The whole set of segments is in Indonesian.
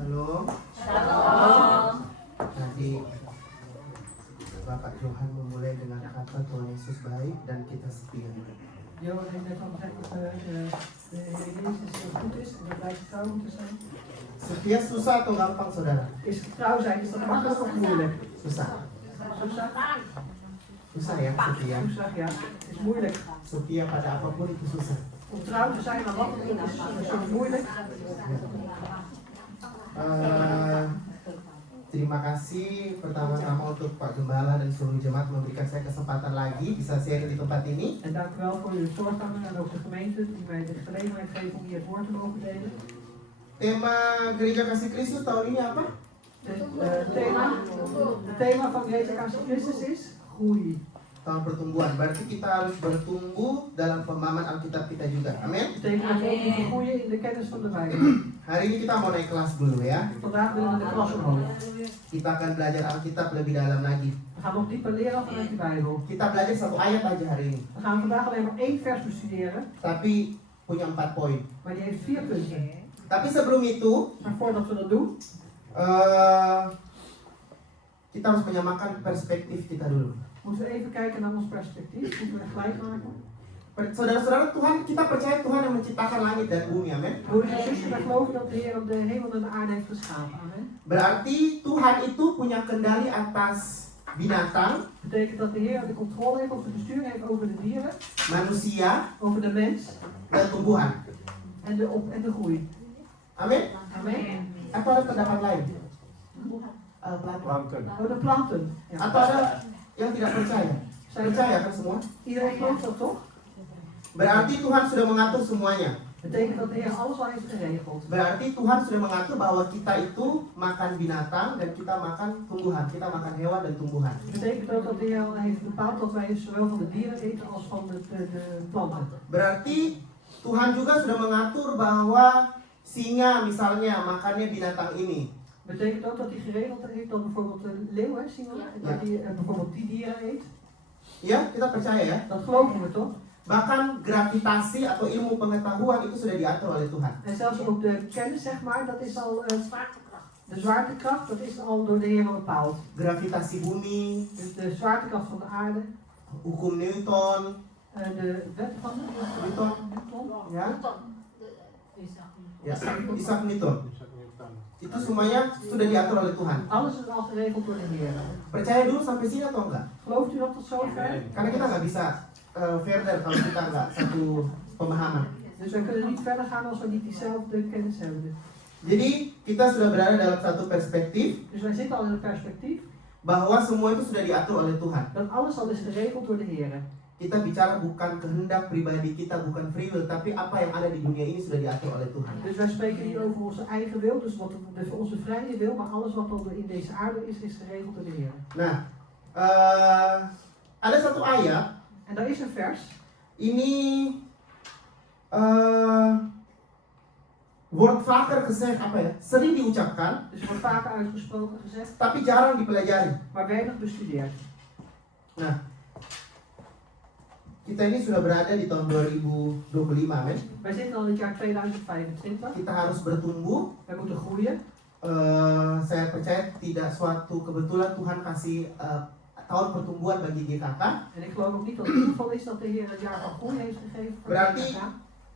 Shalom. Shalom. Tadi Bapak Johan memulai dengan kata Tuhan Yesus baik dan kita setia. Johan heeft net al gezegd dat de Heer Jezus goed is en dat wij getrouw moeten zijn. Setia susah atau gampang saudara? Is getrouw zijn, is dat makkelijk of moeilijk? Susah. Susah? Susah ya setia. Susah, ja. Is moeilijk. Setia pada apapun itu susah. Om trouw te zijn aan wat het is soms moeilijk. Terima kasih pertama-tama untuk Pak Gembala dan seluruh jemaat memberikan saya kesempatan lagi bisa share di tempat ini. En dank u wel voor uw voorganger en ook de gemeente die mij de gelegenheid geven om hier het woord te mogen delen. Tema Gereja Kasih Kristus tahun ini apa? Het thema van Gereja Kasih Christus is groei. Tahun pertumbuhan. Berarti kita harus bertumbuh dalam pemahaman Alkitab kita juga. Amin. Dat betekent dat we ook moeten groeien in de kennis van de Bijbel. Hari ini kita mau naik kelas dulu ya. Vandaag willen we de klas omhoog. Kita akan belajar Alkitab lebih dalam lagi. We gaan nog dieper leren vanuit de Bijbel. Kita belajar satu ayat aja hari ini. We gaan vandaag alleen maar 1 vers bestuderen, Tapi punya 4 poin. maar die heeft 4 punten. Tapi sebelum itu, Maar voordat we dat doen, kita harus menyamakan perspektif kita dulu. moeten we even kijken naar ons perspectief. Moeten we gelijk maken. Saudara-saudara, kita percaya Tuhan yang menciptakan langit dan bumi, amin. Broeders en zusters, wij geloven dat de Heer op de hemel en de aarde heeft geschapen. Amen. Berarti Tuhan itu punya kendali atas binatang, Dat betekent dat de Heer de controle heeft of de bestuur heeft over de dieren, manusia, over de mens dan tumbuhan. en de groei. Amin. Amen. Atau ada pendapat lain? Planten. Oh, de planten. Ja. Atau ada yang tidak percaya? Percaya kan semua? Iedereen gelooft dat toch? Berarti Tuhan sudah mengatur semuanya. Dat betekent dat de Heer alles al heeft geregeld. Berarti Tuhan sudah mengatur bahwa kita itu makan binatang dan kita makan tumbuhan. Kita makan hewan dan tumbuhan. Dat betekent ook dat de Heer al heeft bepaald dat wij zowel van de dieren eten als van de planten. Berarti Tuhan juga sudah mengatur bahwa singa misalnya makannya binatang ini. Dat betekent ook dat hij geregeld heeft dat bijvoorbeeld de leeuw, hè, Simon, dat hij bijvoorbeeld die dieren eet. Ya, kita percaya ya. Dat geloven we toch? Bahkan gravitasi atau ilmu pengetahuan itu sudah diatur oleh Tuhan. En zelfs ook de kennis, zeg maar, dat is al de zwaartekracht, dat is al door de Heer bepaald. Gravitasi bumi, Dus de zwaartekracht van de aarde, hukum Newton, de wet van Newton, ya, ya, Isaac Newton. Itu semuanya sudah diatur oleh Tuhan. alles is al geregeld door de Heer. Percaya dulu sampai sini atau enggak? Gelooft u dat tot zover? Karena kita nggak bisa further kalau kita nggak satu pemahaman. Dus wij kunnen niet verder gaan als we niet diezelfde kennis hebben. Jadi kita sudah berada dalam satu perspektif Dus wij zitten al in het perspectief bahwa semua itu sudah diatur oleh Tuhan. dat alles al is geregeld door de Heer. Kita bicara bukan kehendak pribadi kita, bukan free will, tapi apa yang ada di dunia ini sudah diatur oleh Tuhan. Dus wij spreken niet over onze eigen wil, dus onze vrije wil, maar alles wat al in deze aarde is geregeld door de Heer. Nah, ada satu ayat. En daar is een vers. Ini wordt vaker gezegd, apa ya? Sering diucapkan, Dus wordt vaker uitgesproken gezegd, tapi jarang dipelajari. maar weinig bestudeerd. Nah, kita ini sudah berada di tahun 2025, men. Wij zitten al in het jaar 2025. Kita harus bertumbuh. Wij moeten groeien. Saya percaya tidak suatu kebetulan Tuhan kasih tahun pertumbuhan bagi GKK. En ik geloof ook niet dat het toeval is dat de Heer het jaar van groei heeft gegeven voor Berarti de KK.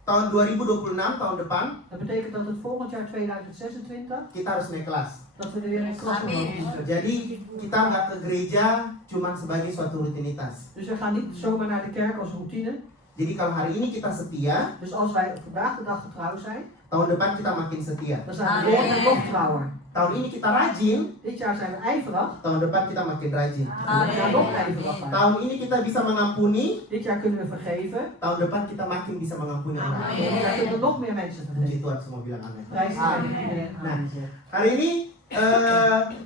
tahun 2026 tahun depan Dat betekent dat het volgend jaar 2026 kita harus naik kelas. dat we weer een klas omhoog moeten. Jadi kita nggak ke gereja cuma sebagai suatu rutinitas. Dus we gaan niet zomaar naar de kerk als routine. Jadi kalau hari ini kita setia, Dus als wij vandaag de dag getrouw zijn, tahun depan kita makin setia. dan zijn we morgen nog trouwer. Tahun ini kita rajin, Dit jaar zijn we ijverig, tahun depan kita makin rajin. dan zijn we nog ijveriger. Tahun ini kita bisa mengampuni, Dit jaar kunnen we vergeven, tahun depan kita makin bisa mengampuni orang. volgend jaar kunnen we nog meer mensen Puji vergeven. Tuhan, semua bilang amin. Prijs de Heer, iedereen Nah, amen zegt. hari ini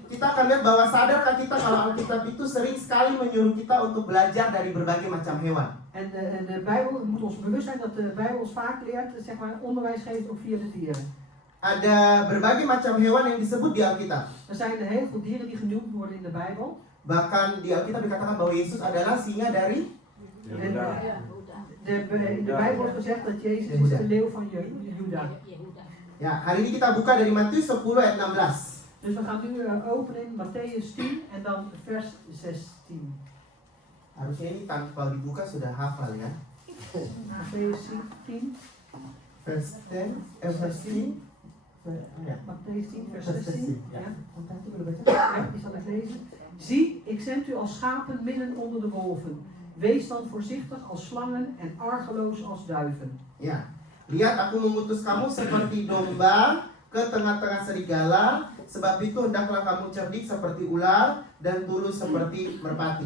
kita akan lihat bahwa sadarkah kita kalau Alkitab itu sering sekali menyuruh kita untuk belajar dari berbagai macam hewan. En de Bijbel moet ons bewust zijn dat de Bijbel ons vaak leert, zeg maar, onderwijs geeft ook via de dieren. Ada berbagai macam hewan yang disebut di Alkitab. Er zijn heel veel dieren die genoemd worden in de Bijbel. Bahkan di Alkitab dikatakan bahwa Yesus adalah singa dari En in de Bijbel wordt gezegd dat Jezus is de leeuw van Juda. Ya, hari ini kita buka dari Matius 10 ayat 16. Dus we gaan nu openen in Matthäus 10 en dan vers 16. Harusnya ini tanpa dibuka sudah hafal ya. Matthäus 10, Vers 10, vers 10. Ya. Matthäus 10 vers Vers 16. 16, ja. Ja. Wat had u willen baca? Ja, die zal ik lezen. Zie, ik zend u als schapen midden onder de wolven. Wees dan voorzichtig als slangen en argeloos als duiven. Ya. Lihat aku mengutus kamu seperti domba ke tengah-tengah serigala, sebab itu hendaklah kamu cerdik seperti ular dan tulus seperti merpati.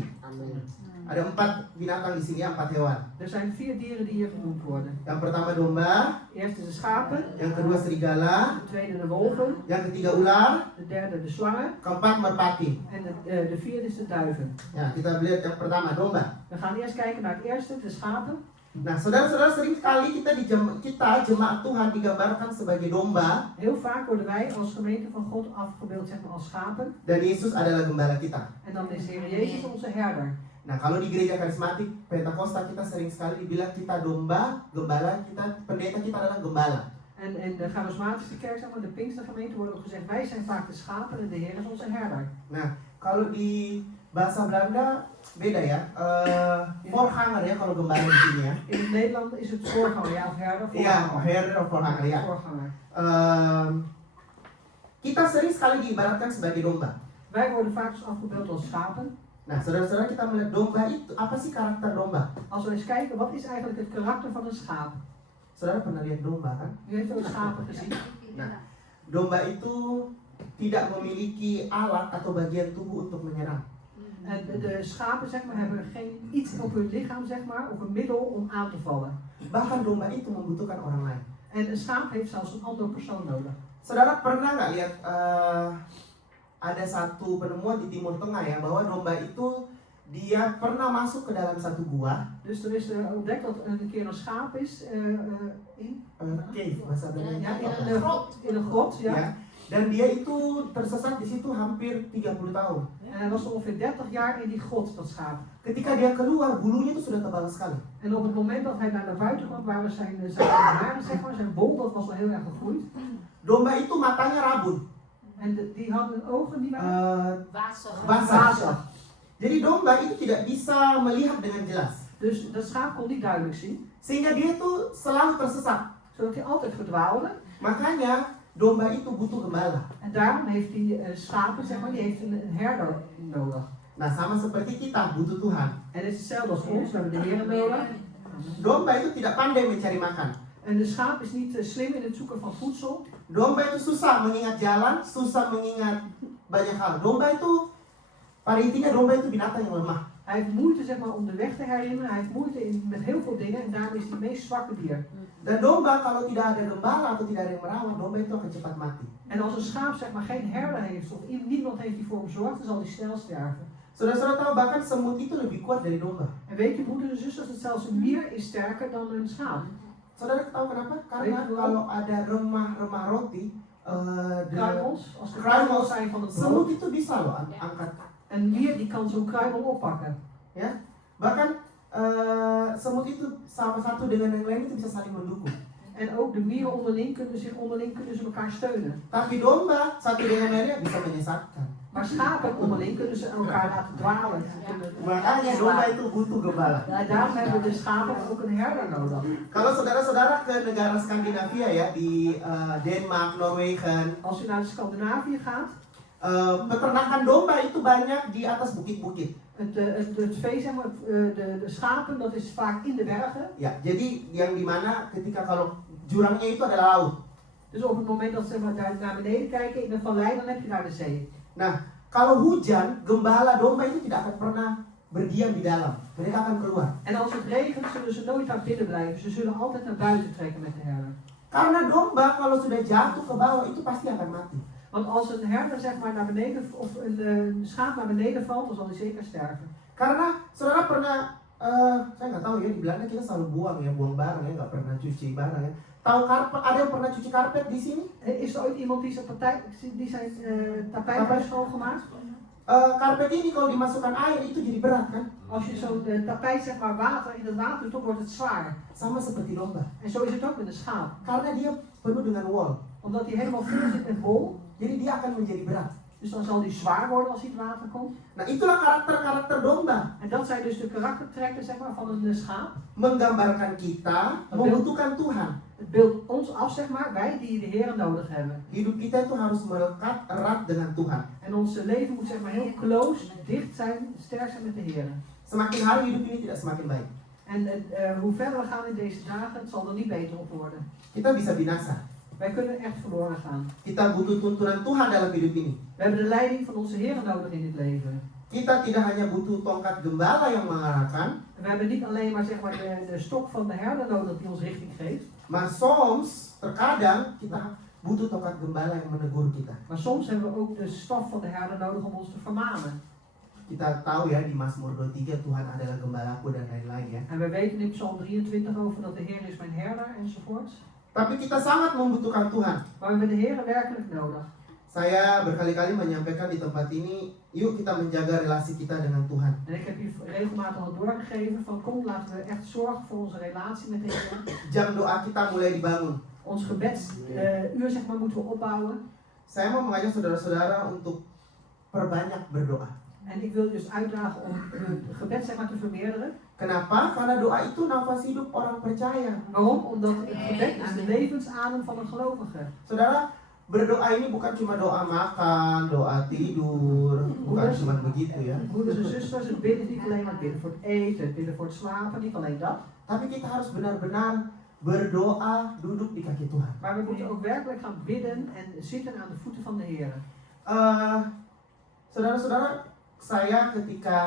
Ada 4 binatang di sini, 4 hewan. Er zijn 4 dieren die hier genoemd worden. Yang pertama domba, Eerst is de schapen, yang kedua serigala, de tweede de wolven, yang ketiga ular, de derde de slangen keempat merpati. en de vierde is de duiven. Ya, kita lihat yang pertama domba. We gaan eerst kijken naar het eerste, de schapen. Nah, saudara-saudara, sering sekali kita jemaat Tuhan digambarkan sebagai domba Heel vaak worden wij als gemeente van God afgebeeld zeg maar, als schapen. dan Yesus adalah gembala kita. En dan is de Heer Jezus onze herder. Nah, kalau di gereja karismatik Pentakosta kita sering sekali dibilang kita domba, gembala kita, pendeta kita adalah gembala. En in de charismatische kerk, zeg maar, de Pinkstergemeente, wordt ook gezegd, wij zijn vaak de schapen en de Heer is onze herder. Nah, kalau di bahasa Belanda beda ya. Voorganger ya kalau gembala di sini ya. In het Nederland is het voorganger, ja, of herder, Iya, voorganger. herder of voorganger ya. Voorganger. Kita sering sekali diibaratkan sebagai domba. Wij worden vaak dus afgebeeld als schapen. Nah, saudara-saudara, kita melihat domba itu, apa sih karakter domba? Als we eens kijken, wat is eigenlijk het karakter van een schaap? Saudara pernah lihat domba kan? U heeft ook schapen gezien. Nah, domba itu tidak memiliki alat atau bagian tubuh untuk menyerang. En de schapen zeg maar, hebben geen iets op hun lichaam, zeg maar, of een middel om aan te vallen. Bahkan domba itu membutuhkan orang lain. En een schaap heeft zelfs een andere persoon nodig. Saudara pernah nggak lihat ada satu penemuan di Timur Tengah ya, bahwa domba itu dia pernah masuk ke dalam satu gua. Dus er is ontdekt dat er een keer een schaap is in Cave, bahasa Belandanya. ja, in een grot. Ja. Ya. Dan dia itu tersesat di situ hampir 30 tahun. En hij was ongeveer 30 jaar in die grot, dat schaap. Ketika dia keluar, bulunya itu sudah tebal sekali. En op het moment dat hij naar buiten kwam, waren zijn haren, zeg maar, zijn bol, dat was wel heel erg gegroeid. Domba itu matanya rabun, En die hadden ogen die waren Wazig. wazig. Jadi domba itu tidak bisa melihat dengan jelas. Dus dat schaap kon niet duidelijk zien, Sehingga dia tuh selalu tersesat. zodat hij altijd verdwaalde. Makanya domba itu butuh gembala. En daarom heeft die schapen, zeg maar, die heeft een herder nodig. Nah, sama seperti kita butuh Tuhan. En het is hetzelfde als ons, we hebben de Heer nodig. Domba itu tidak pandai mencari makan. En de schaap is niet slim in het zoeken van voedsel. Domba itu susah mengingat jalan, susah mengingat banyak hal. Domba itu, pada intinya domba itu binatang yang lemah. Hij heeft moeite zeg maar, om de weg te herinneren, hij heeft moeite met heel veel dingen en daarom is hij het meest zwakke dier. Dan domba kalau tidak ada gembala atau tidak ada yang merawat, domba itu akan cepat mati. En als een schaap zeg maar, geen herder heeft of niemand heeft die voor hem zorgt, dan zal hij snel sterven. Saudara-saudara tahu bahkan semut itu lebih kuat dari domba. En weet je broeders en zusters, dat zelfs een mier is sterker dan een schaap. Saudara tahu kenapa? Karena Weet je wel? kalau ada remah-remah roti, Kruimels, als de kruimels, kruimels zijn van het semut brood. itu bisa loh angkat. Een mier die kan zo'n kruimel oppakken. Ya, bahkan semut itu salah satu dengan yang lain itu bisa saling mendukung. En ook de mieren onderling kunnen ze elkaar steunen. Tapi domba satu dengan lainnya bisa menyesatkan. Maar schapen onderling kunnen ze elkaar laten dwalen. Makanya domba itu butuh gembala. Ja, daarom hebben de schapen ook een herder nodig. Kalau saudara-saudara ke negara Skandinavia ya, di Denmark, Noorwegen, Als u naar Scandinavië gaat, peternakan domba itu banyak di atas bukit-bukit. het vee, zeg maar, de schapen, dat is vaak in de bergen. Ya, jadi yang dimana ketika kalau jurangnya itu adalah laut. Dus op het moment dat ze maar daar naar beneden kijken in de vallei, dan heb je daar de zee. Nah, kalau hujan, gembala domba itu tidak akan pernah berdiam di dalam. Mereka akan keluar. En als het regent, zullen ze nooit daar binnen blijven. Ze zullen altijd naar buiten trekken met de herder. Karena domba kalau sudah jatuh ke bawah itu pasti akan mati. Want als een herder zeg maar naar beneden, of een schaap naar beneden valt, dan zal hij zeker sterven. Karena saudara pernah, saya nggak tahu ya, di Belanda kita selalu buang barang ya, nggak pernah cuci barang ya. Tahu karpet? Ada yang pernah cuci karpet di sini? Is er ooit iemand die zijn tapijt heeft schoongemaakt? Karpet ini kalau dimasukkan air itu jadi berat kan? Als je zo'n tapijt zeg maar water in het water doet, dan wordt het zwaar. Sama seperti domba. En zo is het ook met een schaap. Karena dia penuh dengan wool. Omdat hij helemaal vol zit met wol. Jadi dia akan menjadi berat. Dus dan zal hij zwaar worden als hij het water komt. Nah, itulah karakter-karakter domba. En dat zijn dus de karaktertrekken zeg maar, van een schaap. Menggambarkan kita membutuhkan Tuhan. Het beeldt ons af, zeg maar, wij die de Heer nodig hebben. Hidup kita itu harus melekat erat dengan Tuhan. En ons leven moet zeg maar heel close, dicht zijn, sterk zijn met de Heer. Semakin hari hidup ini tidak semakin baik. En hoe verder we gaan in deze dagen, het zal er niet beter op worden. Kita bisa binasa. Wij kunnen echt verloren gaan. Kita butuh tuntunan Tuhan dalam hidup ini. We hebben de leiding van onze Heer nodig in dit leven. Kita tidak hanya butuh tongkat gembala yang mengarahkan, En we hebben niet alleen maar, zeg maar de stok van de herder nodig die ons richting geeft. maar soms, terkadang kita butuh tongkat gembala yang menegur kita. Maar soms hebben we ook de staf van de herder nodig om ons te vermanen. Kita tahu ya di Mazmur 23 Tuhan adalah gembalaku dan lain-lain ya. En we weten in Psalm 23 over dat de Heer is mijn herder enzovoorts. Tapi kita sangat membutuhkan Tuhan. Maar we hebben de Heer werkelijk nodig. Saya berkali-kali menyampaikan di tempat ini, yuk kita menjaga relasi kita dengan Tuhan. En ik heb hier regelmatig al doorgegeven van kom laten we echt zorgen voor onze relatie met de Heer. Jam doa kita mulai dibangun. Ons gebedsuur zeg maar moeten we opbouwen. Saya mau mengajak saudara-saudara untuk perbanyak berdoa. En ik wil dus uitdagen om het gebed zeg maar te vermeerderen. Kenapa? Karena doa itu nafas hidup orang percaya. Waarom? Omdat het gebed is de levensadem van een gelovige. Saudara, berdoa ini bukan cuma doa makan, doa tidur, bukan cuma begitu ya. Broeders en zusters, het bidden is niet alleen maar bidden voor het eten, het bidden voor het slapen, niet alleen dat. Tapi kita harus benar-benar berdoa duduk di kaki Tuhan. Maar we moeten ook werkelijk gaan bidden en zitten aan de voeten van de Heer. Saudara-saudara, saya ketika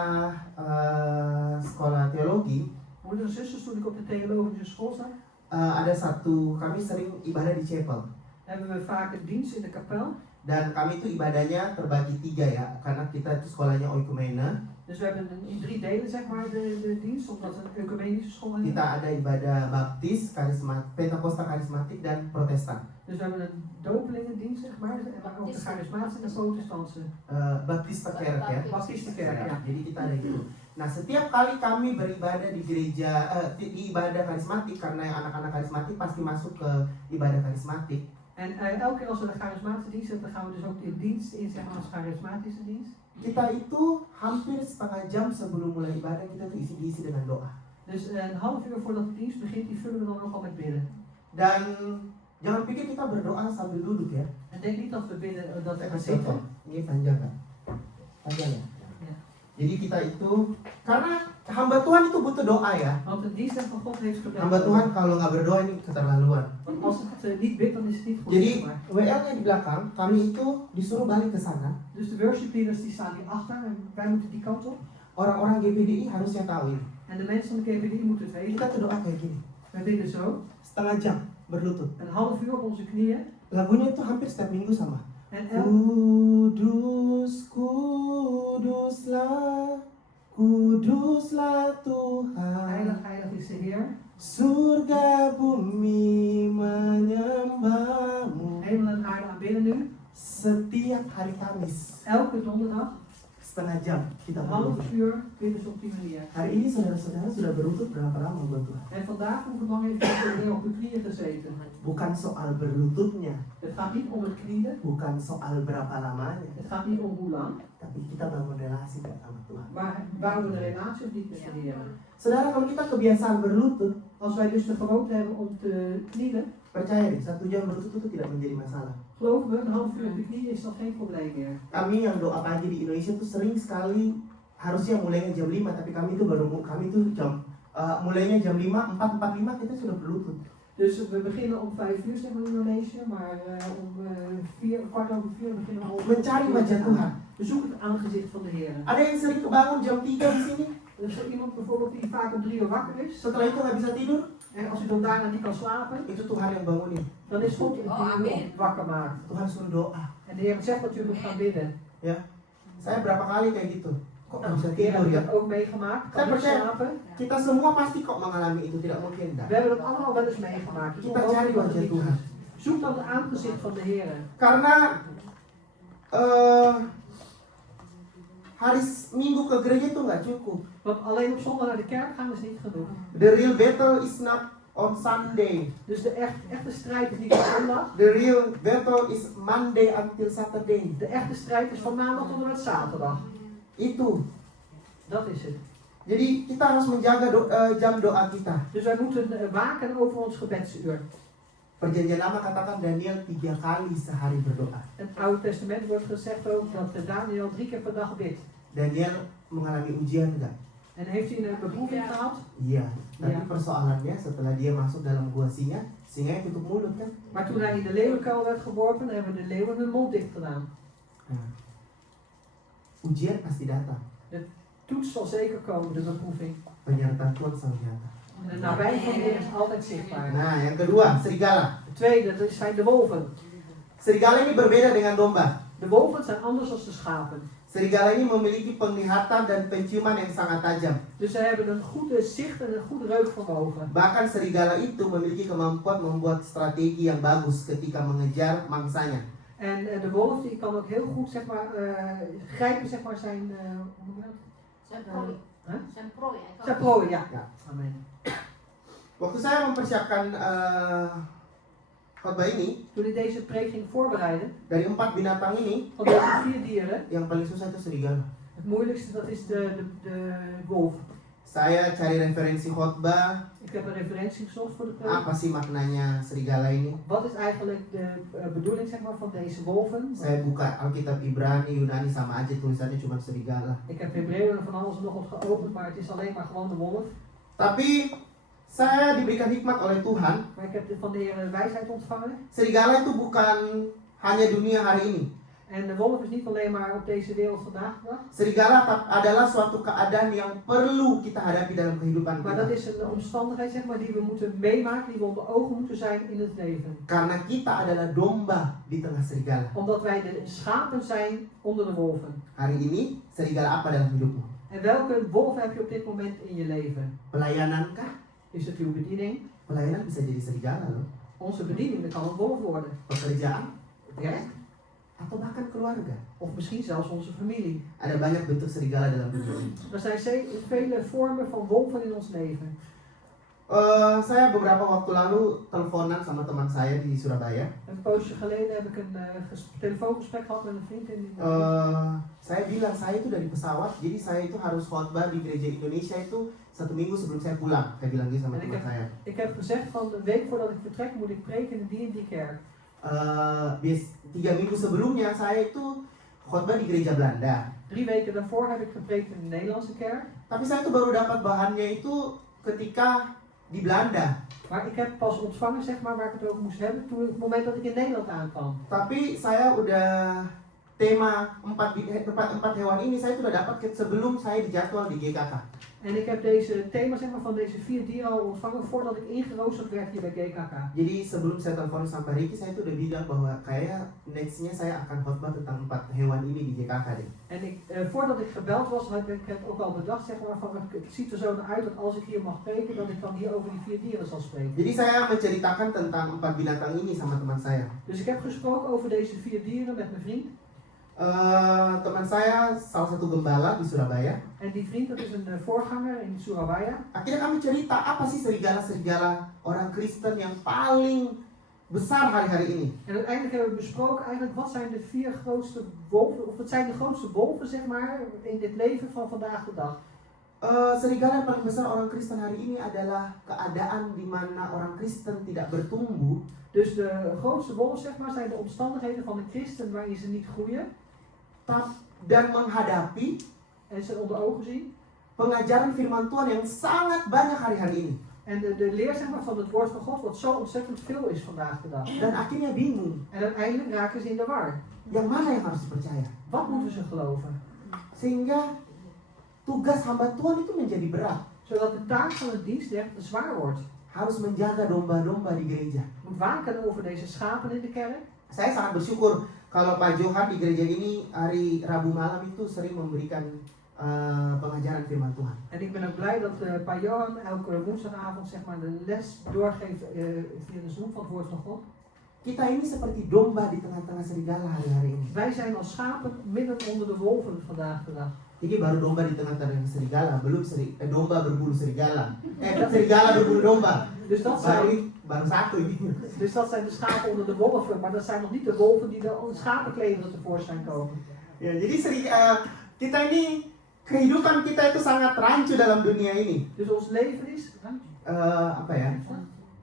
sekolah teologi, Broeders en zusters, toen ik op de theologische school zat, kami sering ibadah di chapel. hebben we vaak een dienst in de kapel. Dan kami itu ibadahnya terbagi 3 ya, karena kita itu sekolahnya oikumene. Dus we hebben in 3 delen zeg maar de dienst, omdat we een ecumenische school hebben. Kita ada ibadah baptis, Pentakosta karismatik dan protestan. Dus we hebben een dopelingendienst zeg maar, en waar ook de charismatische en de protestantse. Baptista kerk ya. Baptistenkerk ya. Jadi kita ada itu. Nah, setiap kali kami beribadah di gereja, di ibadah karismatik, karena yang anak-anak karismatik pasti masuk ke ibadah karismatik. En elke keer als we de charismatische dienst hebben, dan gaan we dus ook in dienst in zeg maar als charismatische dienst. Kita itu hampir setengah jam sebelum mulai ibadah kita tuh isi dengan doa. Dus een half uur voordat de dienst begint, die vullen we dan ook al met bidden. Dan jangan pikir kita berdoa sambil duduk ya. En denk niet dat we bidden, dat we Saya gaan kasih zitten. contoh. Ini panjang kan? Panjang ya? Ja. Jadi kita itu, karena hamba Tuhan itu butuh doa ya. Want de dienst van God heeft gebed. Hamba Tuhan kalau nggak berdoa ini keterlaluan. Want als het niet bidt, dan is het niet goed. Jadi zeg maar. WL-nya di belakang, kami itu disuruh balik ke sana. Dus de worship leaders die staan hier achter en wij moeten die kant op. Orang-orang GPDI harusnya tahu ini. En de mensen van de KPD moeten het weten. Kita tuh doa kayak gini, We bidden zo, setengah jam berlutut. een half uur op onze knieën. Lagunya itu hampir setiap minggu sama. En Kudus, kuduslah, kuduslah Tuhan. heilig, heilig is de Heer. Surga bumi menyembahmu. Hemel en aarde aanbidden u. Setiap hari Kamis, Elke donderdag, setengah jam kita een berlutut. half uur bidden ze op die manier. Hari ini saudara-saudara sudah berlutut berapa lama buat Tuhan? En vandaag, hoeveel lang heeft u weer op uw knieën gezeten? Bukan soal berlututnya, Het gaat niet om het knielen, bukan soal berapa lamanya, het gaat niet om hoe lang, tapi kita bangun relasi nggak sama Tuhan. maar bouwen we een relatie of niet met de Heer. Saudara, kalau kita kebiasaan berlutut, Als wij dus de gewoonte hebben om te knielen, percaya deh, 1 jam berlutut itu tidak menjadi masalah. geloven we, een half uur op de knieën is dat geen probleem meer. Kami yang doa pagi di Indonesia tuh sering sekali harusnya mulainya jam 5, tapi kami tuh mulainya jam 5, 4:45 kita sudah berlutut. Dus we beginnen om 5 uur zeg maar in Indonesië, maar om 4:15 beginnen we al. Mencari wajah Tuhan. We zoeken het aangezicht van de Heer. Ada yang sering kebangun jam 3 di sini, Er is er iemand bijvoorbeeld die vaak om 3 uur wakker is. setelah itu nggak bisa tidur, En als u dan daarna niet kan slapen, itu Tuhan yang bangunin. dan is God die u wakker maakt. Tuhan suruh doa. En de Heer zegt dat u moet gaan bidden. Ya, saya berapa kali kayak gitu. Kok nggak bisa De Heer tidur heeft ya? dat ook meegemaakt, Saya kan niet percaya slapen. kita semua pasti kok mengalami itu, tidak mungkin We enggak. hebben dat allemaal wel eens meegemaakt. Het is Kita cari onmogelijk dat het wajah niet Tuhan. is. Zoek dan het aangezicht van de Heer. Karena hari Minggu ke gereja itu nggak cukup. Want alleen op zondag naar de kerk gaan is niet genoeg. The real battle is not on Sunday. Dus de echte strijd is niet op zondag. The real battle is Monday until Saturday. De echte strijd is van maandag tot en met zaterdag. Itu. Dat is het. Jadi kita harus menjaga jam doa kita. Dus wij moeten waken over ons gebedsuur. Perjanjian Lama katakan Daniel 3 kali sehari berdoa. In het Oude Testament wordt gezegd ook dat Daniel 3 keer per dag bidt. Daniel mengalami ujian enggak? En heeft hij een beproeving gehad? Iya. Tapi Ja. persoalannya setelah dia masuk dalam gua singa tutup mulut kan? Maar toen hij in de leeuwenkuil werd geworpen, hebben de leeuwen hun mond dicht gedaan. Nah, ujian pasti datang. Toets zal zeker komen, de beproeving. Penyertaan Tuhan selalu nyata. En de nabij van de Heer is altijd zichtbaar. Nah, yang kedua, serigala. Het tweede, dat zijn de wolven. Serigala ini berbeda dengan domba. De wolven zijn anders dan de schapen. Serigala ini memiliki penglihatan dan penciuman yang sangat tajam. Dus ze hebben een goede zicht en een goed reukvermogen. Bahkan serigala itu memiliki kemampuan membuat strategi yang bagus ketika mengejar mangsanya. En de wolf die kan ook heel goed zeg maar, grijpen zeg maar, zijn, hoe noem je dat? Zijn prooi. Huh? Zijn prooi. Zijn prooi, ja. Ja. Amen. Waktu saya mempersiapkan khotbah ini, Toen ik deze preek ging voorbereiden, dari 4 binatang ini, van deze 4 dieren, yang paling susah itu serigala. het moeilijkste dat is de wolf. Saya cari referensi khotbah, Ik heb een referentie gezocht voor de preek. apa sih maknanya serigala ini. Wat is eigenlijk de bedoeling zeg maar, van deze wolven? Saya buka Alkitab Ibrani, Yunani sama aja tulisannya cuma serigala. Ik heb Hebreeën van alles en nog wat geopend, maar het is alleen maar gewoon de wolf. Tapi saya diberikan hikmat oleh Tuhan. Maar ik heb van de Heer wijsheid ontvangen. Serigala itu bukan hanya dunia hari ini. En de wolf is niet alleen maar op deze wereld vandaag de dag. Serigala adalah suatu keadaan yang perlu kita hadapi dalam kehidupan Maar dat kita. is een omstandigheid zeg maar, die we moeten meemaken, die we onder ogen moeten zijn in het leven. Karena kita adalah domba di tengah serigala. Omdat wij de schapen zijn onder de wolven. Hari ini serigala apa dalam hidupmu? En welke wolf heb je op dit moment in je leven? Pelayanankah? Is het uw bediening? Pelayanan bisa jadi serigala loh. Onze bediening, dat kan een wolf worden. Pekerjaan Werk? atau bahkan keluarga. Of misschien zelfs onze familie. Ada banyak bentuk serigala dalam dunia ini. Er zijn vele vormen van wolven in ons leven. Saya beberapa waktu lalu teleponan sama teman saya di Surabaya. Een poosje geleden heb ik een telefoongesprek gehad met een vriend in Saya bilang saya itu dari pesawat, jadi saya itu harus khotbah di gereja Indonesia itu 1 minggu sebelum saya pulang. Saya bilang gitu sama teman saya. Ik heb gezegd van de week voordat ik vertrek moet ik preken in die en die kerk. 3 minggu sebelumnya saya itu khotbah di gereja Belanda. 3 weken daarvoor heb ik gepreekt in de Nederlandse kerk. Tapi saya itu baru dapat bahannya itu ketika di Belanda. Maar ik heb pas ontvangen zeg maar waar ik het over moest hebben toen het moment dat ik in Nederland aankwam. Tapi saya udah tema 4 hewan ini saya sudah dapat sebelum saya dijadwal di GKK. En ik heb deze thema zeg maar, van deze 4 dieren al ontvangen voordat ik ingeroosterd werd hier bij GKK. Jadi sebelum saya telepon sampai Ricky, saya itu udah bilang bahwa kayaknya nextnya saya akan khotbah tentang 4 hewan ini di GKK deh. En voordat ik gebeld was, heb ik het ook al bedacht, zeg maar, van het ziet er zo naar uit dat als ik hier mag spreken, dat ik dan hier over die 4 dieren zal spreken. Jadi saya menceritakan tentang 4 binatang ini sama teman saya. Dus ik heb gesproken over deze 4 dieren met mijn vriend. Teman saya salah satu gembala di Surabaya. En die vriend, dat is een voorganger in Surabaya. Akhirnya kami cerita apa sih serigala-serigala orang Kristen yang paling besar hari-hari ini. En uiteindelijk hebben we besproken eigenlijk wat zijn de 4 grootste wolven, of wat zijn de grootste wolven zeg maar in dit leven van vandaag de dag. Serigala yang paling besar orang Kristen hari ini adalah keadaan di mana orang Kristen tidak bertumbuh. Dus de grootste wolven zeg maar zijn de omstandigheden van de christen waarin ze niet groeien. Dan menghadapi En ze onder ogen zien. pengajaran firman Tuhan yang sangat banyak hari-hari ini. En de leer zeg maar, van het woord van God wat zo ontzettend veel is vandaag de dag. Dan akhirnya bingung. En uiteindelijk raken ze in de war. Yang mana yang harus dipercaya? Wat moeten ze geloven? Sehingga tugas hamba Tuhan itu menjadi berat. Zodat de taak van het dienstrecht zwaar wordt. Harus menjaga domba-domba di gereja. Moet waken over deze schapen in de kerk. Saya sangat bersyukur kalau Pak Johan di gereja ini hari Rabu malam itu sering memberikan pengajaran firman Tuhan. En ik ben ook blij dat Pa Johan elke woensdagavond zeg maar, de les doorgeeft via de Zoom van het woord van God. kita ini seperti domba di tengah-tengah serigala hari-hari ini. Wij zijn als schapen midden onder de wolven vandaag de dag. Ini baru domba di tengah-tengah serigala, belum domba berbulu serigala. Serigala berbulu domba. Dus dat Baru, zijn, baru satu ini. dus dat zijn de schapen onder de wolven, maar dat zijn nog niet de wolven die de schapenklederen tevoorschijn komen. Ya, jadi kita ini kehidupan kita itu sangat rancu dalam dunia ini. Dus ons leven is Apa ya?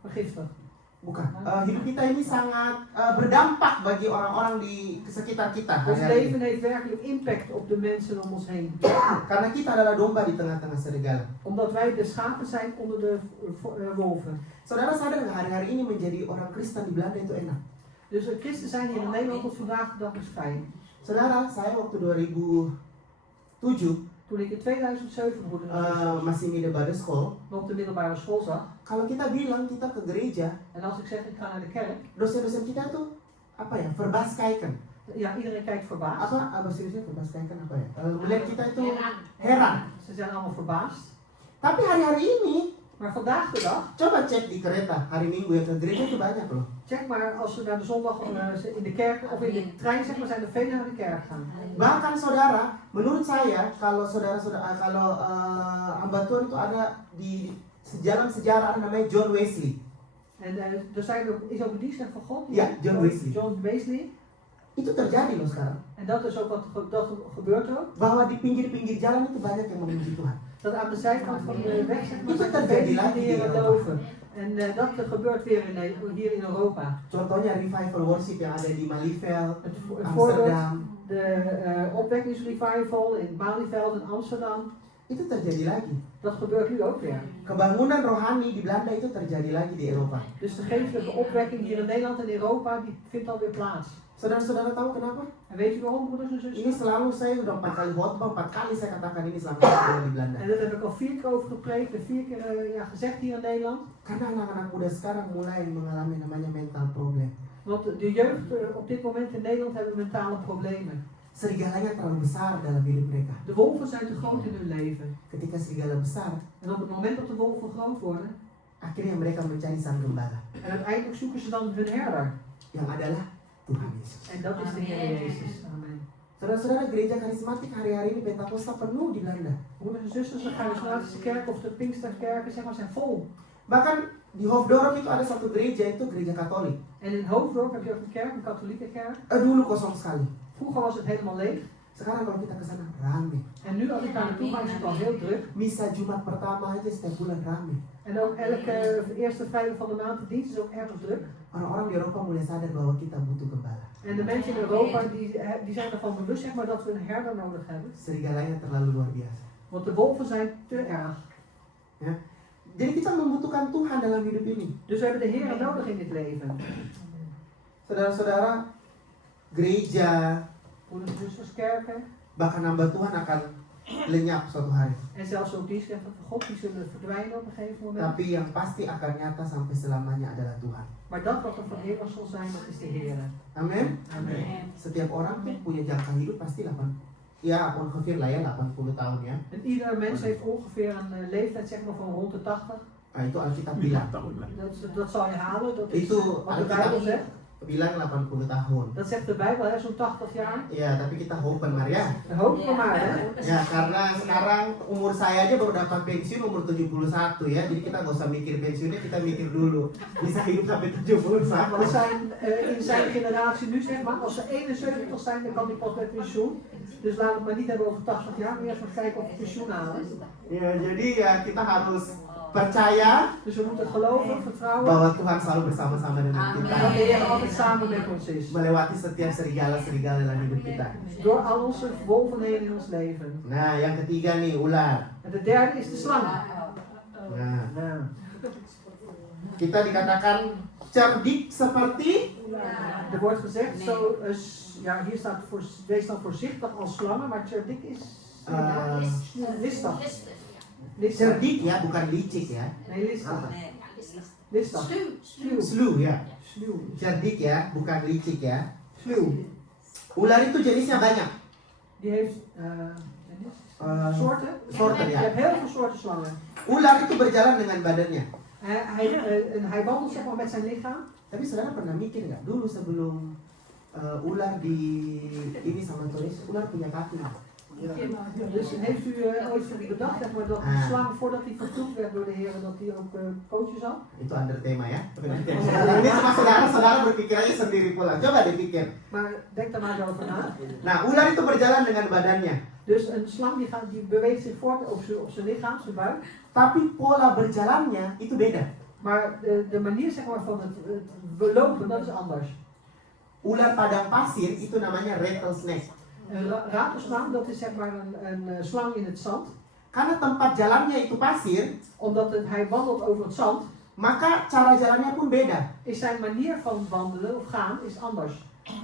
vergiftig. Bukan. Hidup kita ini sangat berdampak bagi orang-orang di sekitar kita. Ons hari-hari leven ini. heeft werkelijk impact op de mensen om ons heen. Karena kita adalah domba di tengah-tengah serigala. Omdat wij de schapen zijn onder de wolven. Saudara sadar nggak hari-hari ini menjadi orang Kristen di Belanda itu enak? Dus christen zijn hier in Nederland tot vandaag de dag is fijn. Saudara, saya waktu 2007 Toen ik in 2007 begon masih middelbare school, nog op de middelbare school zat. kalau kita bilang kita ke gereja, En als ik zeg ik ga naar de kerk, dosen-dosen kita tuh apa ya? Verbaskaikan. ja, iedereen kijkt verbaasd. Apa seriusnya verbaskaikan apa ya? Melihat kita itu heran. Ze zijn allemaal verbaasd. Tapi hari-hari ini, Maar vandaag de dag, coba cek di kereta hari Minggu yang ke gereja itu banyak loh. check maar als we naar de zondag in de kerk of in de trein zeg maar, zijn er veel naar de kerk gaan. Bahkan saudara, menurut saya kalau hamba Tuhan itu ada di dalam sejarah namanya John Wesley. En is ook een dienst van God. Ja, John Wesley. John Wesley. Itu terjadi loh sekarang. En dat is ook dat gebeurt ook. Bahwa di pinggir-pinggir jalan itu banyak yang memuji Tuhan. Dat aan de zijkant van de weg zeg maar, Itu zijn er terjadi veel lagi die di de Heer Eropa. loven. En dat gebeurt weer hier in Europa. Contohnya revival worship yang ada di Malieveld, Het voorbeeld, Amsterdam. de opwekkingsrevival in Malieveld en Amsterdam. Itu terjadi lagi. Dat gebeurt nu ook weer. Kebangunan rohani di Belanda itu terjadi lagi di Eropa. Dus de geestelijke opwekking hier in Nederland en Europa, die vindt alweer plaats. Saudara-saudara tahu kenapa? En weet u waarom, broeders en Ini zusters? selalu saya udah 4 kali khotbah, 4 kali saya katakan ini selama saya di Belanda. En daar heb ik al 4 keer over gepreekt en 4 keer gezegd hier in Nederland. Karena anak-anak muda sekarang mulai mengalami namanya mental problem. Want de jeugd op dit moment in Nederland hebben mentale problemen. Serigalanya terlalu besar dalam hidup mereka. De wolven zijn te groot in hun leven. Ketika serigala besar, En op het moment dat de wolven groot worden, akhirnya mereka mencari sang gembala en uiteindelijk zoeken ze dan hun herder. yang adalah Tuhan Yesus. En dat is de Heer Jezus. Amen. Saudara-saudara, gereja karismatik hari-hari ini Pentakosta penuh di Belanda. Broeders en zusters, de charismatische kerk of de Pinksterkerken zeg maar, zijn vol. Bahkan di Hoofddorp itu ada satu gereja, itu gereja Katolik. En in Hoofddorp heb je ook een kerk, een katholieke kerk. Dulu kosong sekali. Vroeger was het helemaal leeg. Sekarang kalau kita ke sana rame. En nu als ik daar naartoe ga is het al heel druk. Misa Jumat pertama aja setiap bulan rame. En ook elke eerste vrijdag van de maand de dienst is ook erg druk. Orang-orang di Eropa mulai sadar bahwa kita butuh gembala. En de mensen in Europa die zijn ervan bewust zeg maar, dat we een herder nodig hebben. Serigalanya terlalu luar biasa. Want de wolven zijn te erg. Ya. Jadi kita membutuhkan Tuhan dalam hidup ini. Dus we hebben de Heer nodig in dit leven. Saudara-saudara, gereja, Broeders en zusters, kerken. bahkan hamba Tuhan akan lenyap suatu hari. En zelfs ook dienstrechten van God die zullen verdwijnen op een gegeven moment. Tapi yang pasti akan nyata sampai selamanya adalah Tuhan. Maar dat wat er van eeuwig zal zijn, dat is de Heer. Amin. Amen. Setiap orang tuh punya jangka hidup pasti 8. Ya, ongeveer lah ya 80 tahun ya. En ieder mens heeft ongeveer een leeftijd zeg maar, van rond de 80. Nah, itu Alkitab bilang. Dat zal je halen, dat is Itu wat de Bijbel Alkitab zegt. bilang 80 tahun. Dat zegt de Bijbel, hè, zo'n 80 jaar. Ya, tapi kita hopen Maria. We hopen we maar, hè. Ya, karena sekarang umur saya aja baru dapat pensiun umur 71 ya. Jadi kita nggak usah mikir pensiunnya, kita mikir dulu. Bisa hidup sampai 71. We zijn in zijn generatie nu zeg maar, als ze 71 zijn, dan kan hij pas met pensioen. Dus laten we het maar niet hebben over 80 jaar, maar eerst maar kijken of we pensioen halen. Ya, jadi ya kita harus percaya Dus we moeten geloven, vertrouwen, bahwa Tuhan selalu bersama-sama dengan dat kita. de Heer altijd samen met ons is. Melewati setiap serigala-serigala dalam hidup kita. Door al onze wolven heen in ons leven. Nah, yang ketiga nih, ular. En de derde is de slang. Nah, Ja. kita dikatakan cerdik seperti Er wordt gezegd, zo, ja, hier staat, wees dan voorzichtig als slangen, maar tjerdik is listig. Listig. cerdik ya, bukan licik ya. Nee, listig. Listig. Sluw ya. Sluw. Cerdik ya, bukan licik ya. Sluw. Ular itu jenisnya banyak. Die heeft soorten. Soorten Je ya. hebt heel veel soorten slangen. Ular itu berjalan dengan badannya. Hij wandelt zeg maar met zijn lichaam. Tapi saudara pernah mikir nggak dulu sebelum ular di ini sama tulis, ular punya kaki nggak? Dus heeft u ooit bedacht zeg maar, dat de slang voordat hij vervloekt werd door de Heer, dat hij ook pootjes had? Itu under tema ya. Ini sama saudara berpikir aja sendiri pula. Coba dipikir. Maar denk daar maar eens over na. Nah, ular itu berjalan dengan badannya. Dus een slang die beweegt zich voort op zijn lichaam, zijn buik. Tapi pola berjalannya itu beda. Maar de manier zeg maar, van het belopen, dat is anders. Ular padang pasir itu namanya rattlesnake. Een ratelslang, dat is zeg maar een slang in het zand. Karena tempat jalannya itu pasir, Omdat hij wandelt over het zand, maka cara jalannya pun beda. is zijn manier van wandelen of gaan is anders.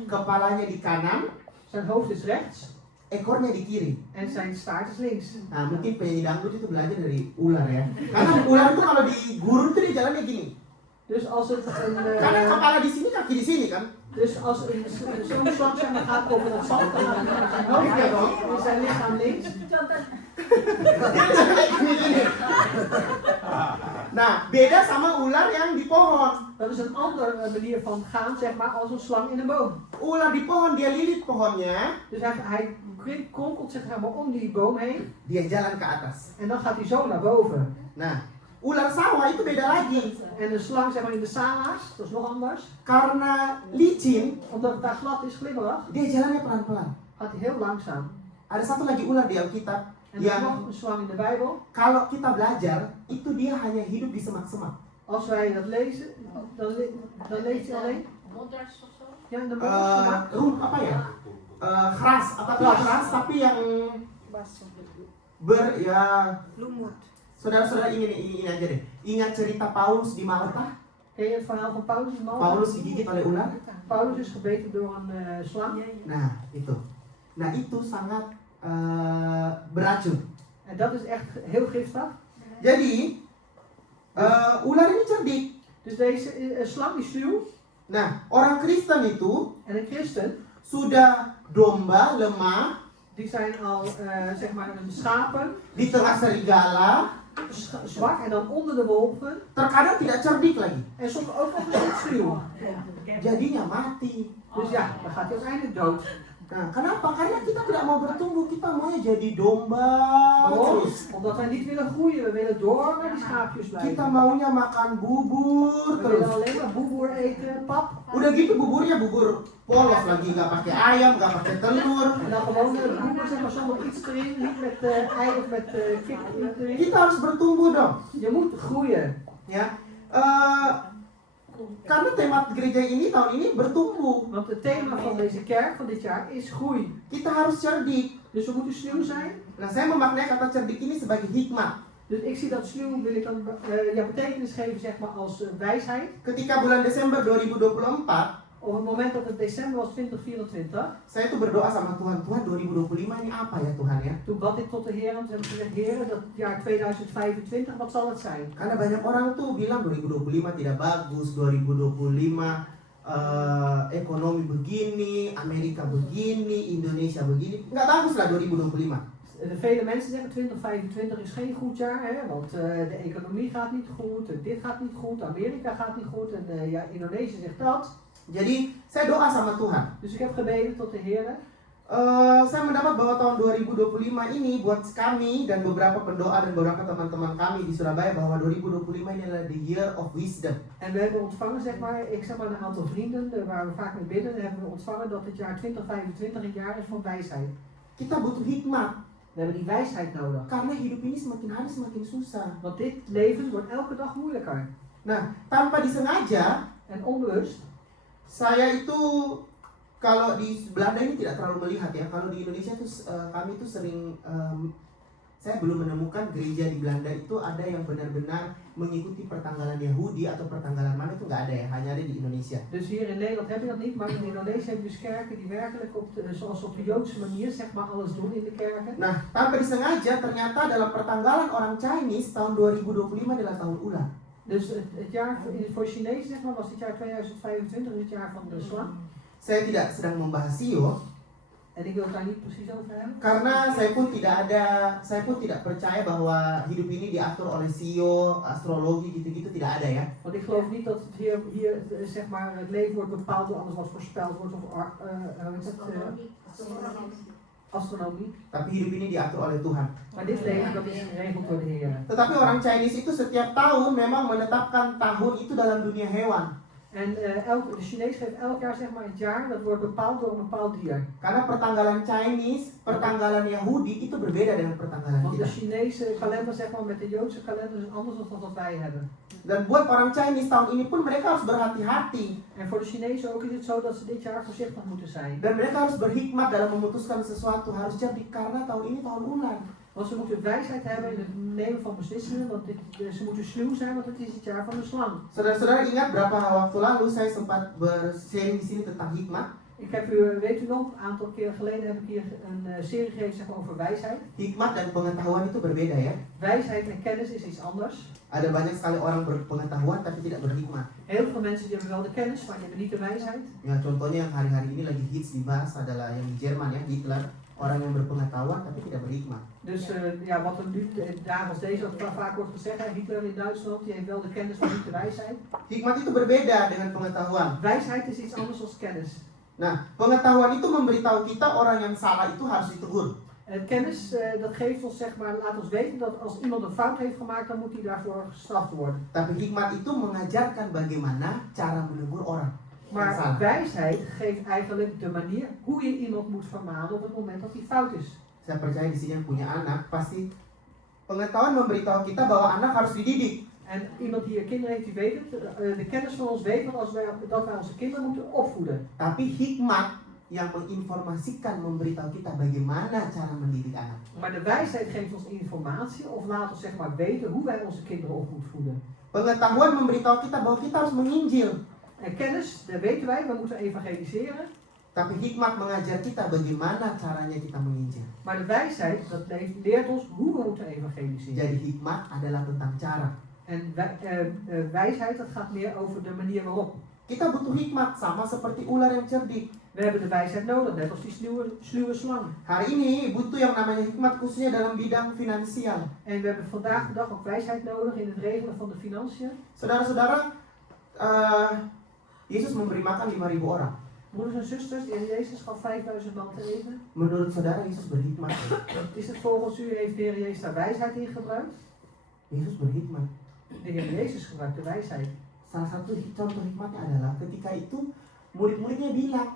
Kepalanya di kanan, Zijn hoofd is rechts ekornya di kiri. en zijn staart is links. Nah, mungkin penyanyi dangdut itu belajar dari ular ya. Karena ular itu kalau di gurun tuh dia jalannya gini. Dus als het Karena kepala di sini, kaki di sini kan. dus als zo'n slang zeg maar, gaat over het zand, dan gaat zijn hoofd rechts en zijn lichaam links. Nah, beda sama ular yang di pohon. Dat is een andere manier van gaan, zeg maar, als een slang in een boom. Ular di pohon dia lilit pohonnya, Dus hij kronkelt zich helemaal om die boom heen dia jalan ke atas. en dan gaat hij zo naar boven. Nah, ular sawah itu beda lagi. En een slang zeg maar in de sala's, dat is nog anders. Karena licin, Omdat het daar glad is, glibberig, dia jalannya pelan-pelan. gaat hij heel langzaam. Ada satu lagi ular di Alkitab En er is yang nog een slang in de Bijbel. kalau kita belajar, itu dia hanya hidup di semak-semak. Als wij dat lezen, dan leest hij alleen. Modders of zo? Ja, in de Bijbel. Apa ya? Keras, keras tapi yang Lumut. saudara-saudara ini aja deh. Ingat cerita Paulus di Malta? Ken je het verhaal van Paulus in Malta? Paulus digigit oleh ular. Paulus is gebeten door een slang. Nah, itu. Nah, itu sangat beracun. En dat is echt heel giftig. Jadi, ular ini cerdik. Dus deze slang is sluw. Nah, orang Kristen itu En een christen, sudah domba, lemah, die zijn al zeg maar een schapen, di tengah serigala, zwak en dan onder de wolven. terkadang tidak cerdik lagi. En soms ook nog een stuk sluw. Jadinya mati. Dus ja, dan gaat hij uiteindelijk dood. Nah, kenapa? Karena kita tidak mau bertumbuh, kita maunya jadi domba Waarom? terus. Omdat wij niet willen groeien, we willen door naar die schaapjes Kita blijven. maunya makan bubur We willen terus. alleen maar boeboer eten, pap. Udah gitu buburnya bubur polos lagi, nggak pakai ayam, nggak pakai telur. En dan gewoon de boeboer zeg maar zonder iets erin, niet met ei of met kip erin. Kita harus bertumbuh dong, Je moet groeien. ya. Karena tema gereja ini tahun ini bertumbuh. Want het thema van deze kerk van dit jaar is groei. Kita harus cerdik. Dus we moeten sluw zijn. Nah, saya memaknai kata cerdik ini sebagai hikmat. Dus ik zie dat sluw, wil ik dan betekenis geven zeg maar als wijsheid. Ketika bulan Desember 2024, Op het moment dat het december was 2024, saya tuh berdoa sama Tuhan, Tuhan 2025 ini apa ya Tuhan ya? toen bad ik tot de Heer en toen heb ik gezegd, Heer, dat jaar 2025, wat zal het zijn? Karena banyak orang tuh bilang 2025 tidak bagus, 2025 ekonomi begini, Amerika begini, Indonesia begini. Nggak bagus lah 2025. Vele mensen zeggen 2025 is geen goed jaar, hè, want de economie gaat niet goed, dit gaat niet goed, Amerika gaat niet goed en ja, Indonesië zegt dat. Jadi saya doa sama Tuhan. Dus ik heb gebeden tot de Heer. Saya mendapat bahwa tahun 2025 ini buat kami dan beberapa pendoa dan beberapa teman-teman kami di Surabaya bahwa 2025 ini adalah the year of wisdom. En we hebben ontvangen, zeg maar een aantal vrienden waar we vaak mee bidden, hebben we ontvangen dat het jaar 2025 een jaar is van wijsheid. Kita butuh hikmat. We hebben die wijsheid nodig. Karena hidup ini semakin hari semakin susah. Want dit leven wordt elke dag moeilijker. Nah, tanpa disengaja, En onbewust, saya itu kalau di Belanda ini tidak terlalu melihat ya. Kalau di Indonesia tuh kami tuh sering saya belum menemukan gereja di Belanda itu ada yang benar-benar mengikuti pertanggalan Yahudi atau pertanggalan mana itu nggak ada ya, hanya ada di Indonesia. dus hier in Nederland heb je dat niet, maar in Indonesië heb je dus kerken die werkelijk zoals op de Joodse manier zeg maar alles doen in de kerken. Nah, tanpa disengaja ternyata dalam pertanggalan orang Chinese tahun 2025 adalah tahun ular. Dus het jaar voor Chinezen zeg maar was het jaar 2025 het jaar van de slang. Saya tidak sedang membahas sio. En ik wil het daar niet precies over hebben. Karena saya pun tidak percaya bahwa hidup ini diatur oleh sio, astrologi gitu-gitu tidak ada ya. Want ik geloof niet dat het hier zeg maar, het leven wordt bepaald door alles wat voorspeld wordt of astronomie. Tapi hidup ini diatur oleh Tuhan. Maar dit leven dat is geregeld door de Heer. Tetapi orang Chinese itu setiap tahun memang menetapkan tahun itu dalam dunia hewan. En de Chinees geeft elk jaar zeg maar het jaar, dat wordt bepaald door een bepaald dier. Karena pertanggalan Chinese, pertanggalan Yahudi itu berbeda dengan pertanggalan Want de kita. Chinese kalender zeg maar met de Joodse kalender is anders dan wat wij hebben. Dan buat orang Chinese tahun ini pun mereka harus berhati-hati. En voor de Chinezen ook is het zo dat ze dit jaar voorzichtig moeten zijn. Dan mereka harus berhikmat dalam memutuskan sesuatu, harus cerdik karena tahun ini tahun ular. Want ze moeten wijsheid hebben in het nemen van beslissingen, want ze moeten sluw zijn, want het is het jaar van de slang. Saudara-saudara ingat berapa waktu lalu saya sempat bersharing di sini tentang hikmat? Ik heb u, weet u nog, een aantal keer geleden heb ik hier een serie gegeven zeg maar, over wijsheid. Hikmat dan pengetahuan itu berbeda ya. Wijsheid en kennis is iets anders. Ada banyak sekali orang berpengetahuan tapi tidak berhikmat. Heel veel mensen die hebben wel de kennis, maar die hebben niet de wijsheid. Ya contohnya yang hari-hari ini lagi hits dibahas adalah yang di Jerman ya, Hitler. Orang yang berpengetahuan tapi tidak berhikmat. Dus ja, wat er nu daar als deze ook vaak wordt gezegd, Hitler in Duitsland, die heeft wel de kennis, maar niet de wijsheid. Hikmat itu berbeda dengan pengetahuan. Wijsheid is iets anders dan kennis. Nah, pengetahuan itu memberitahu kita orang yang salah itu harus ditegur. Kennis, dat geeft ons zeg maar, laat ons weten dat als iemand een fout heeft gemaakt, dan moet hij daarvoor gestraft worden. Tapi hikmat itu mengajarkan bagaimana cara menegur orang. Maar wijsheid geeft eigenlijk de manier hoe je iemand moet vermanen op het moment dat hij fout is. Saya percaya di sini yang punya anak pasti pengetahuan memberitahu kita bahwa anak harus dididik. En iemand die hier kinderen heeft, die weet het. De kennis van ons weet dat wij onze kinderen moeten opvoeden. Tapi hikmat yang menginformasikan memberitahu kita bagaimana cara mendidik anak. Maar de wijsheid geeft ons informatie of laat ons zeg maar weten hoe wij onze kinderen op moeten voeden. Pengetahuan memberitahu kita bahwa kita harus menginjil. En kennis, dat weten wij, we moeten evangeliseren. Tapi hikmat mengajar kita bagaimana caranya kita menginjil. Maar de wijsheid, dat leert ons hoe we moeten evangeliseren. Jadi hikmat adalah tentang cara. En wijsheid, dat gaat meer over de manier waarop. Kita butuh hikmat sama seperti ular yang cerdik. We hebben de wijsheid nodig, net als die sluwe slang. Hari ini butuh yang namanya hikmat khususnya dalam bidang finansial. En we hebben vandaag de dag ook wijsheid nodig in het regelen van de financiën. Saudara-saudara, Yesus memberi makan 5.000 orang. Broeders en zusters, de Heer Jezus gaf 5000 man te eten. Menurut saudara Yesus berhikmat? Is het volgens u, heeft de Heer Jezus daar wijsheid in gebruikt? Yesus berhikmat. De Heer Jezus gebruikt de wijsheid. Salah satu contoh hikmatnya adalah ketika itu murid-muridnya bilang,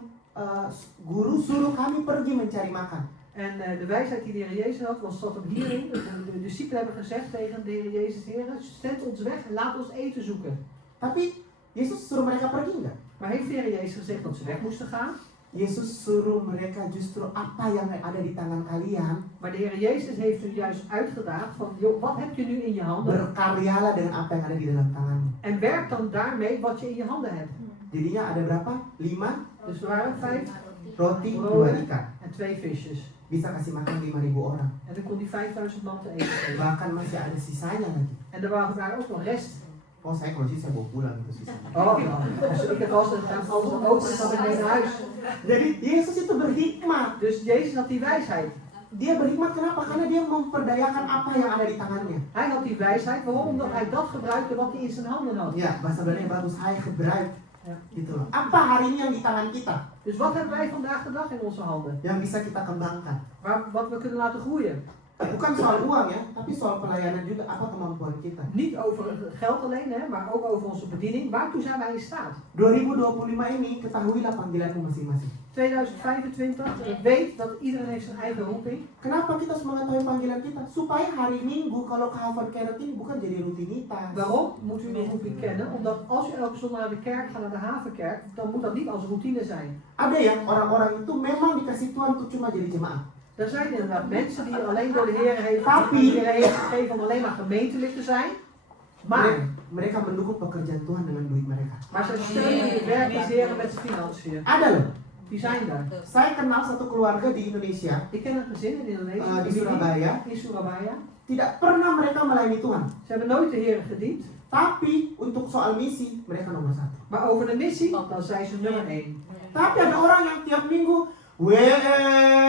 guru suruh kami pergi mencari makan. En de wijsheid die de Heer Jezus had, was dat hem hierin, de discipelen hebben gezegd tegen de Heer Jezus, Heer, zend ons weg en laat ons eten zoeken. Tapi Yesus suruh mereka pergi enggak? Maar heeft de Heer Jezus gezegd dat ze weg moesten gaan? Yesus suruh mereka justru apa yang ada di tangan kalian. Maar de Heer Jezus heeft u juist uitgedaagd van, joh, wat heb je nu in je handen? Berkaryalah dengan apa yang ada di dalam tanganmu. En werk dan daarmee wat je in je handen hebt. Jadinya ada berapa? 5 Dus er waren 5 roti, 2 ikan. en 2 visjes. Bisa kasih makan 5.000 orang. En dan kon die 5000 man te eten geven. Bahkan masih ada sisanya lagi. En er waren ook nog rest. Oh saya kalau sisa bawa pulang itu sisanya. Oh, als ik het was, dan gaan ze alles open en dan mee naar huis. Jadi Yesus itu berhikmat. Dus Jezus had die wijsheid. Dia berhikmat kenapa? Karena dia memperdayakan apa yang ada di tangannya. Hij had die wijsheid. Waarom? Omdat hij dat gebruikte wat hij in zijn handen had. Ya, bahasa Belanda bagus. Hij gebruikt. Ja. Gitu loh. Apa hari ini yang di tangan kita? Dus wat hebben wij vandaag de dag in onze handen? Yang bisa kita kembangkan. Wat we kunnen laten groeien. Bukan soal uang ya, tapi soal pelayanan juga, apa kemampuan kita. Niet over geld alleen, hè, maar ook over onze bediening. Waartoe zijn wij in staat? 2025 ini ketahuilah panggilanmu masing-masing. 2025, weet dat iedereen heeft zijn eigen roeping. Kenapa kita harus mengetahui panggilan kita? Supaya hari Minggu kalau ke Haven Keret ini bukan jadi rutinitas. Waarom moet u de roeping kennen? Omdat als u elke zondag naar de kerk gaat, naar de havenkerk, dan moet dat niet als routine zijn. Ada ya orang-orang itu memang dikasih Tuhan untuk cuma jadi jemaah. Er zijn inderdaad mensen die alleen door de Heer heeft gegeven om alleen maar gemeentelijk te zijn. Maar mereka mendukung pekerjaan Tuhan dengan duit mereka. Maar ze steunen het werk des Heren met financiën. Ada loh. Die zijn daar. Saya kenal satu keluarga di Indonesia. Ik ken een gezin in Indonesië. Di Surabaya. In Surabaya. Tidak pernah mereka melayani Tuhan. Ze hebben nooit de Heer gediend. Tapi untuk soal misi mereka nomor 1. Maar over de missie, dan zijn ze nummer 1. Tapi ada orang yang tiap minggu WM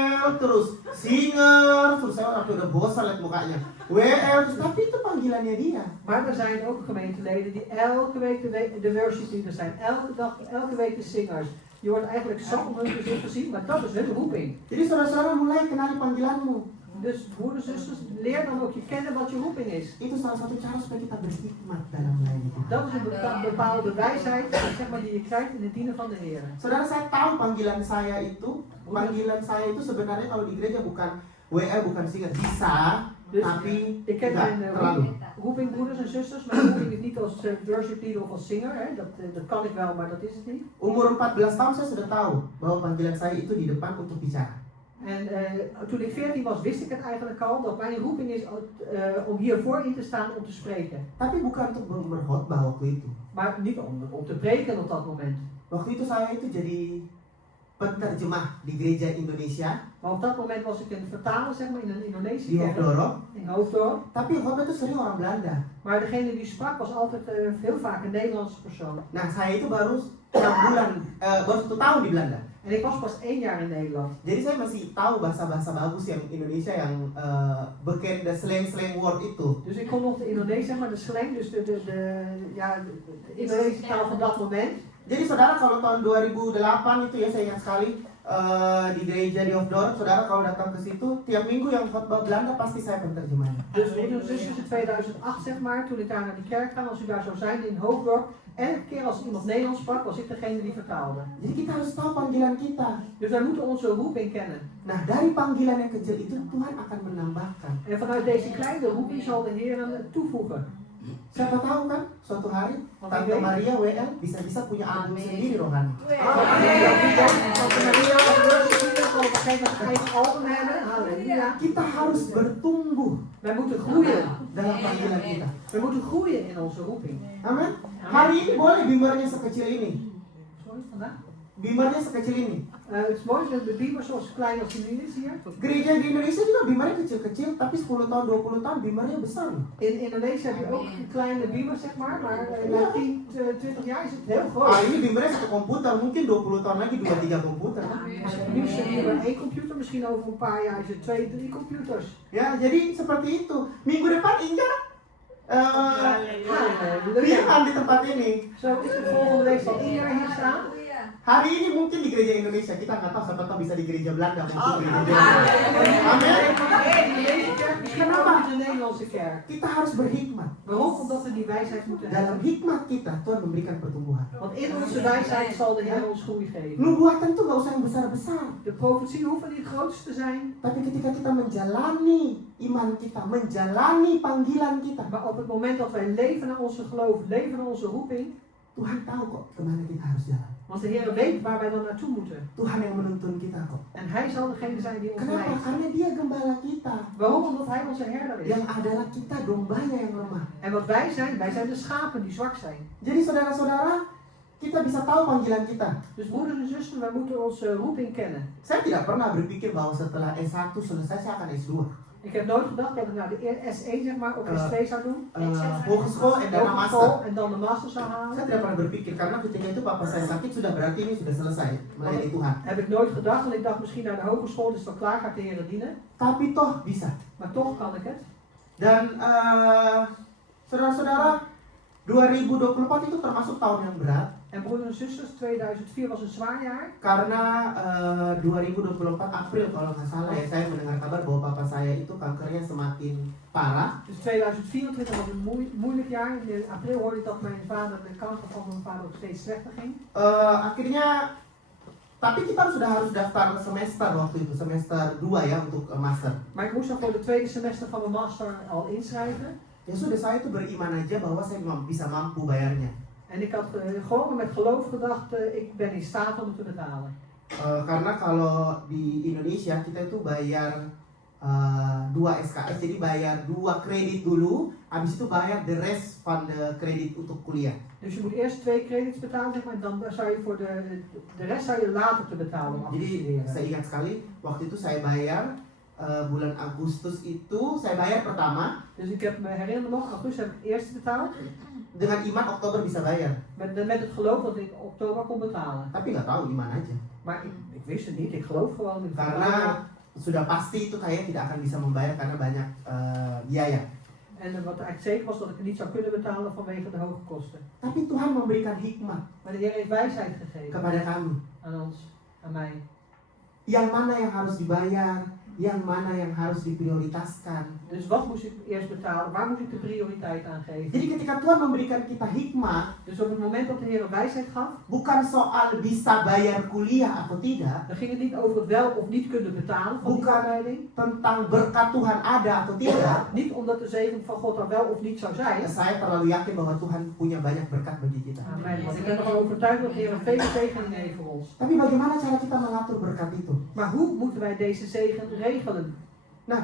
terus singer, terus saya sampai udah bosan lihat mukanya. WL, terus, tapi itu panggilannya dia. Maar er zijn ook gemeenteleden die elke week de worship leaders zijn. Elke dag, elke week de singers. Je wordt eigenlijk zat om hun gezicht te zien, maar dat is hun roeping. Jadi saudara-saudara mulai kenali panggilanmu. Dus broeders en zusters, leer dan ook je kennen wat je roeping is. Itu salah satu cara supaya kita berhikmat dalam melayani Tuhan. Dat is een bepaalde wijsheid, zeg maar, die je krijgt in het dienen van de Heer. Saudara, saya tahu panggilan saya itu sebenarnya kalau di gereja bukan WL, bukan singer, bisa, Dus tapi ik ken enggak mijn terlalu. roeping, broeders en zusters. Mijn roeping is niet als worship leader of als singer. Hè. Dat kan ik wel, maar dat is het niet. Umur 14 tahun saya sudah tahu bahwa panggilan saya itu di depan untuk bicara. En toen ik 14 was, wist ik het eigenlijk al, dat mijn roeping is om hiervoor in te staan om te spreken. Tapi bukan untuk berkhotbah waktu itu. Maar niet om te preken op dat moment. Waktu itu saya itu jadi penterjemah di gereja Indonesia Maar op dat moment was ik een vertaler, zeg maar, in een di Indonesische kerk, Hoofddorp. in Hoofddorp. Tapi khotbah itu sering orang Belanda. Maar degene die sprak was altijd heel vaak een Nederlandse persoon. Nah, saya itu baru 1 tahun di Belanda. En ik was pas 1 jaar in Nederland. Jadi saya masih tahu bahasa-bahasa bagus yang Indonesia yang bekende slang-slang word itu. Dus ik kon nog de Indonesië, zeg maar de slang, dus de Indonesische taal van dat moment. Jadi saudara kalau tahun 2008 itu ya saya ingat sekali di gereja di Hoofddorp, saudara kalau datang ke situ tiap minggu yang khotbah Belanda pasti saya penterjemahnya. Dus broeders en zusters in 2008 zeg maar, toen ik daar naar die kerk ga, als u daar zou zijn in Hoofddorp, elke keer als iemand Nederlands sprak, was ik degene die vertaalde. Jadi kita harus tahu panggilan kita. Dus wij moeten onze roeping kennen. Nah, dari panggilan yang kecil itu Tuhan akan menambahkan. En vanuit deze kleine roeping zal de Heer toevoegen. Siapa tahu kan suatu hari Tante Maria WL bisa-bisa punya album sendiri rohani. Tante Maria, zal op een gegeven moment een eigen album hebben. Halleluja. Kita harus bertumbuh Wij moeten groeien. dalam panggilan kita. We moeten groeien in onze roeping. Amin. Hari ini boleh bimbernya sekecil ini. Sorry, vandaag? Bimbernya sekecil ini. Het is mooi, de bieber zoals klein als die nu is hier. Gereja di Indonesia juga bimbernya kecil-kecil, tapi 10 tahun, 20 tahun bimbernya besar. In Indonesië heb je ook kleine biebers, zeg maar na 10, 20 jaar is het heel groot. Ah, ini bimbernya satu komputer, mungkin 20 tahun lagi 2-3 komputer. Nu is er hier 1 computer, misschien over een paar jaar is het 2, 3 computers. Ya, jadi seperti itu. Minggu depan Inga firman di tempat ini. Zo is het volgende week zal 1 jaar hier staan. Hari ini mungkin di gereja Indonesia, kita nggak tahu, siapa tahu bisa di gereja Belanda mungkin di gereja Amin. Kenapa? De Nederlandse kerk. Kita harus berhikmat. Waarom? Omdat we die wijsheid moeten Dalam hebben. hikmat kita Tuhan memberikan pertumbuhan. Want in onze wijsheid zal de Heer ons groei geven. Nubuatan tuh gak usah yang besar-besar. De profetie hoeven niet groot te zijn. Tapi ketika kita menjalani iman kita, menjalani panggilan kita, Maar op het moment dat wij leven naar onze geloof, leven naar onze roeping. Tuhan tahu kok kemana kita harus jalan. Want de Heer weet waar wij dan naartoe moeten. Tuhan yang menuntun kita kok. En Hij zal degene zijn die ons Kenapa? leidt. Karena dia gembala kita. Waarom? Omdat Hij onze herder is. Yang adalah kita dombanya yang lemah. En wat wij zijn de schapen die zwak zijn. Jadi saudara-saudara, kita bisa tahu panggilan kita. Dus broeders en zusters, wij moeten onze roeping kennen. Saya tidak pernah berpikir bahwa setelah S1 selesai saya akan S2. Ik heb nooit gedacht dat ik nou de S1 zeg maar op S2 zou doen. Hogeschool en daarna master. En dan de master zou Saya halen. tidak pernah berpikir karena ketika itu papa saya sakit sudah berarti ini sudah selesai melayani Tuhan. Heb ik nooit gedacht, want ik dacht misschien naar de hogeschool is het al klaar, ga ik de Heer dienen. Tapi toh bisa. Maar toch kan ik het. Dan saudara-saudara, 2024 itu termasuk tahun yang berat En broeders en zusters, 2004 was een zwaar jaar. karena 2024 April kalau nggak salah ya saya mendengar kabar bahwa papa saya itu kankernya semakin parah. Dus 2024 was een moeilijk jaar. In april hoorde ik dat mijn vader, de kanker van mijn vader ook steeds slechter ging. Akhirnya tapi kita sudah harus daftar semester waktu itu, semester 2 ya untuk master. Maar ik moest dan voor de tweede semester van mijn master al inschrijven. Ya sudah, saya itu beriman aja bahwa saya bisa mampu bayarnya. En ik had gewoon met geloof gedacht, ik ben in staat om het te betalen. Karena kalau di Indonesia kita itu bayar 2 SKS, jadi bayar 2 kredit dulu, habis itu bayar the rest van de kredit untuk kuliah. Dus je moet eerst 2 credits betalen, zeg maar, en dan zou je voor de rest zou je later te betalen om af te Jadi studeren. saya ingat sekali waktu itu saya bayar bulan Agustus itu saya bayar pertama. Dus ik heb me herinner nog, augustus heb ik het eerst betaald. Dengan iman Oktober bisa bayar. Met het geloof dat ik oktober kon betalen. Tapi nggak tahu iman aja. Maar ik wist het niet, ik geloof gewoon. Ik Karena sudah pasti itu kayaknya tidak akan bisa membayar karena banyak biaya. En wat eigenlijk zeker was dat ik het niet zou kunnen betalen vanwege de hoge kosten. Tapi Tuhan memberikan hikmat Maar de Heer heeft wijsheid gegeven kepada kami. aan ons, aan mij. Yang mana yang harus dibayar, yang mana yang harus diprioritaskan. Dus wat moest ik eerst betalen? Waar moet ik de prioriteit aan Jadi geven? ketika Tuhan memberikan kita hikmat, Dus op het moment dat de Heer wijsheid gaf, bukan soal bisa bayar kuliah atau tidak, dan ging het niet over het wel of niet kunnen betalen van die Bukan. opleiding. tentang berkat Tuhan ada atau tidak. Niet omdat de zegen van God er wel of niet zou zijn. Saya terlalu yakin bahwa Tuhan punya banyak berkat bagi kita. Amen. Want ik ben ervan overtuigd dat de Heer een vele zegeningen heeft voor ons. Tapi bagaimana cara kita mengatur berkat itu? Maar hoe moeten wij deze zegen regelen? Nah,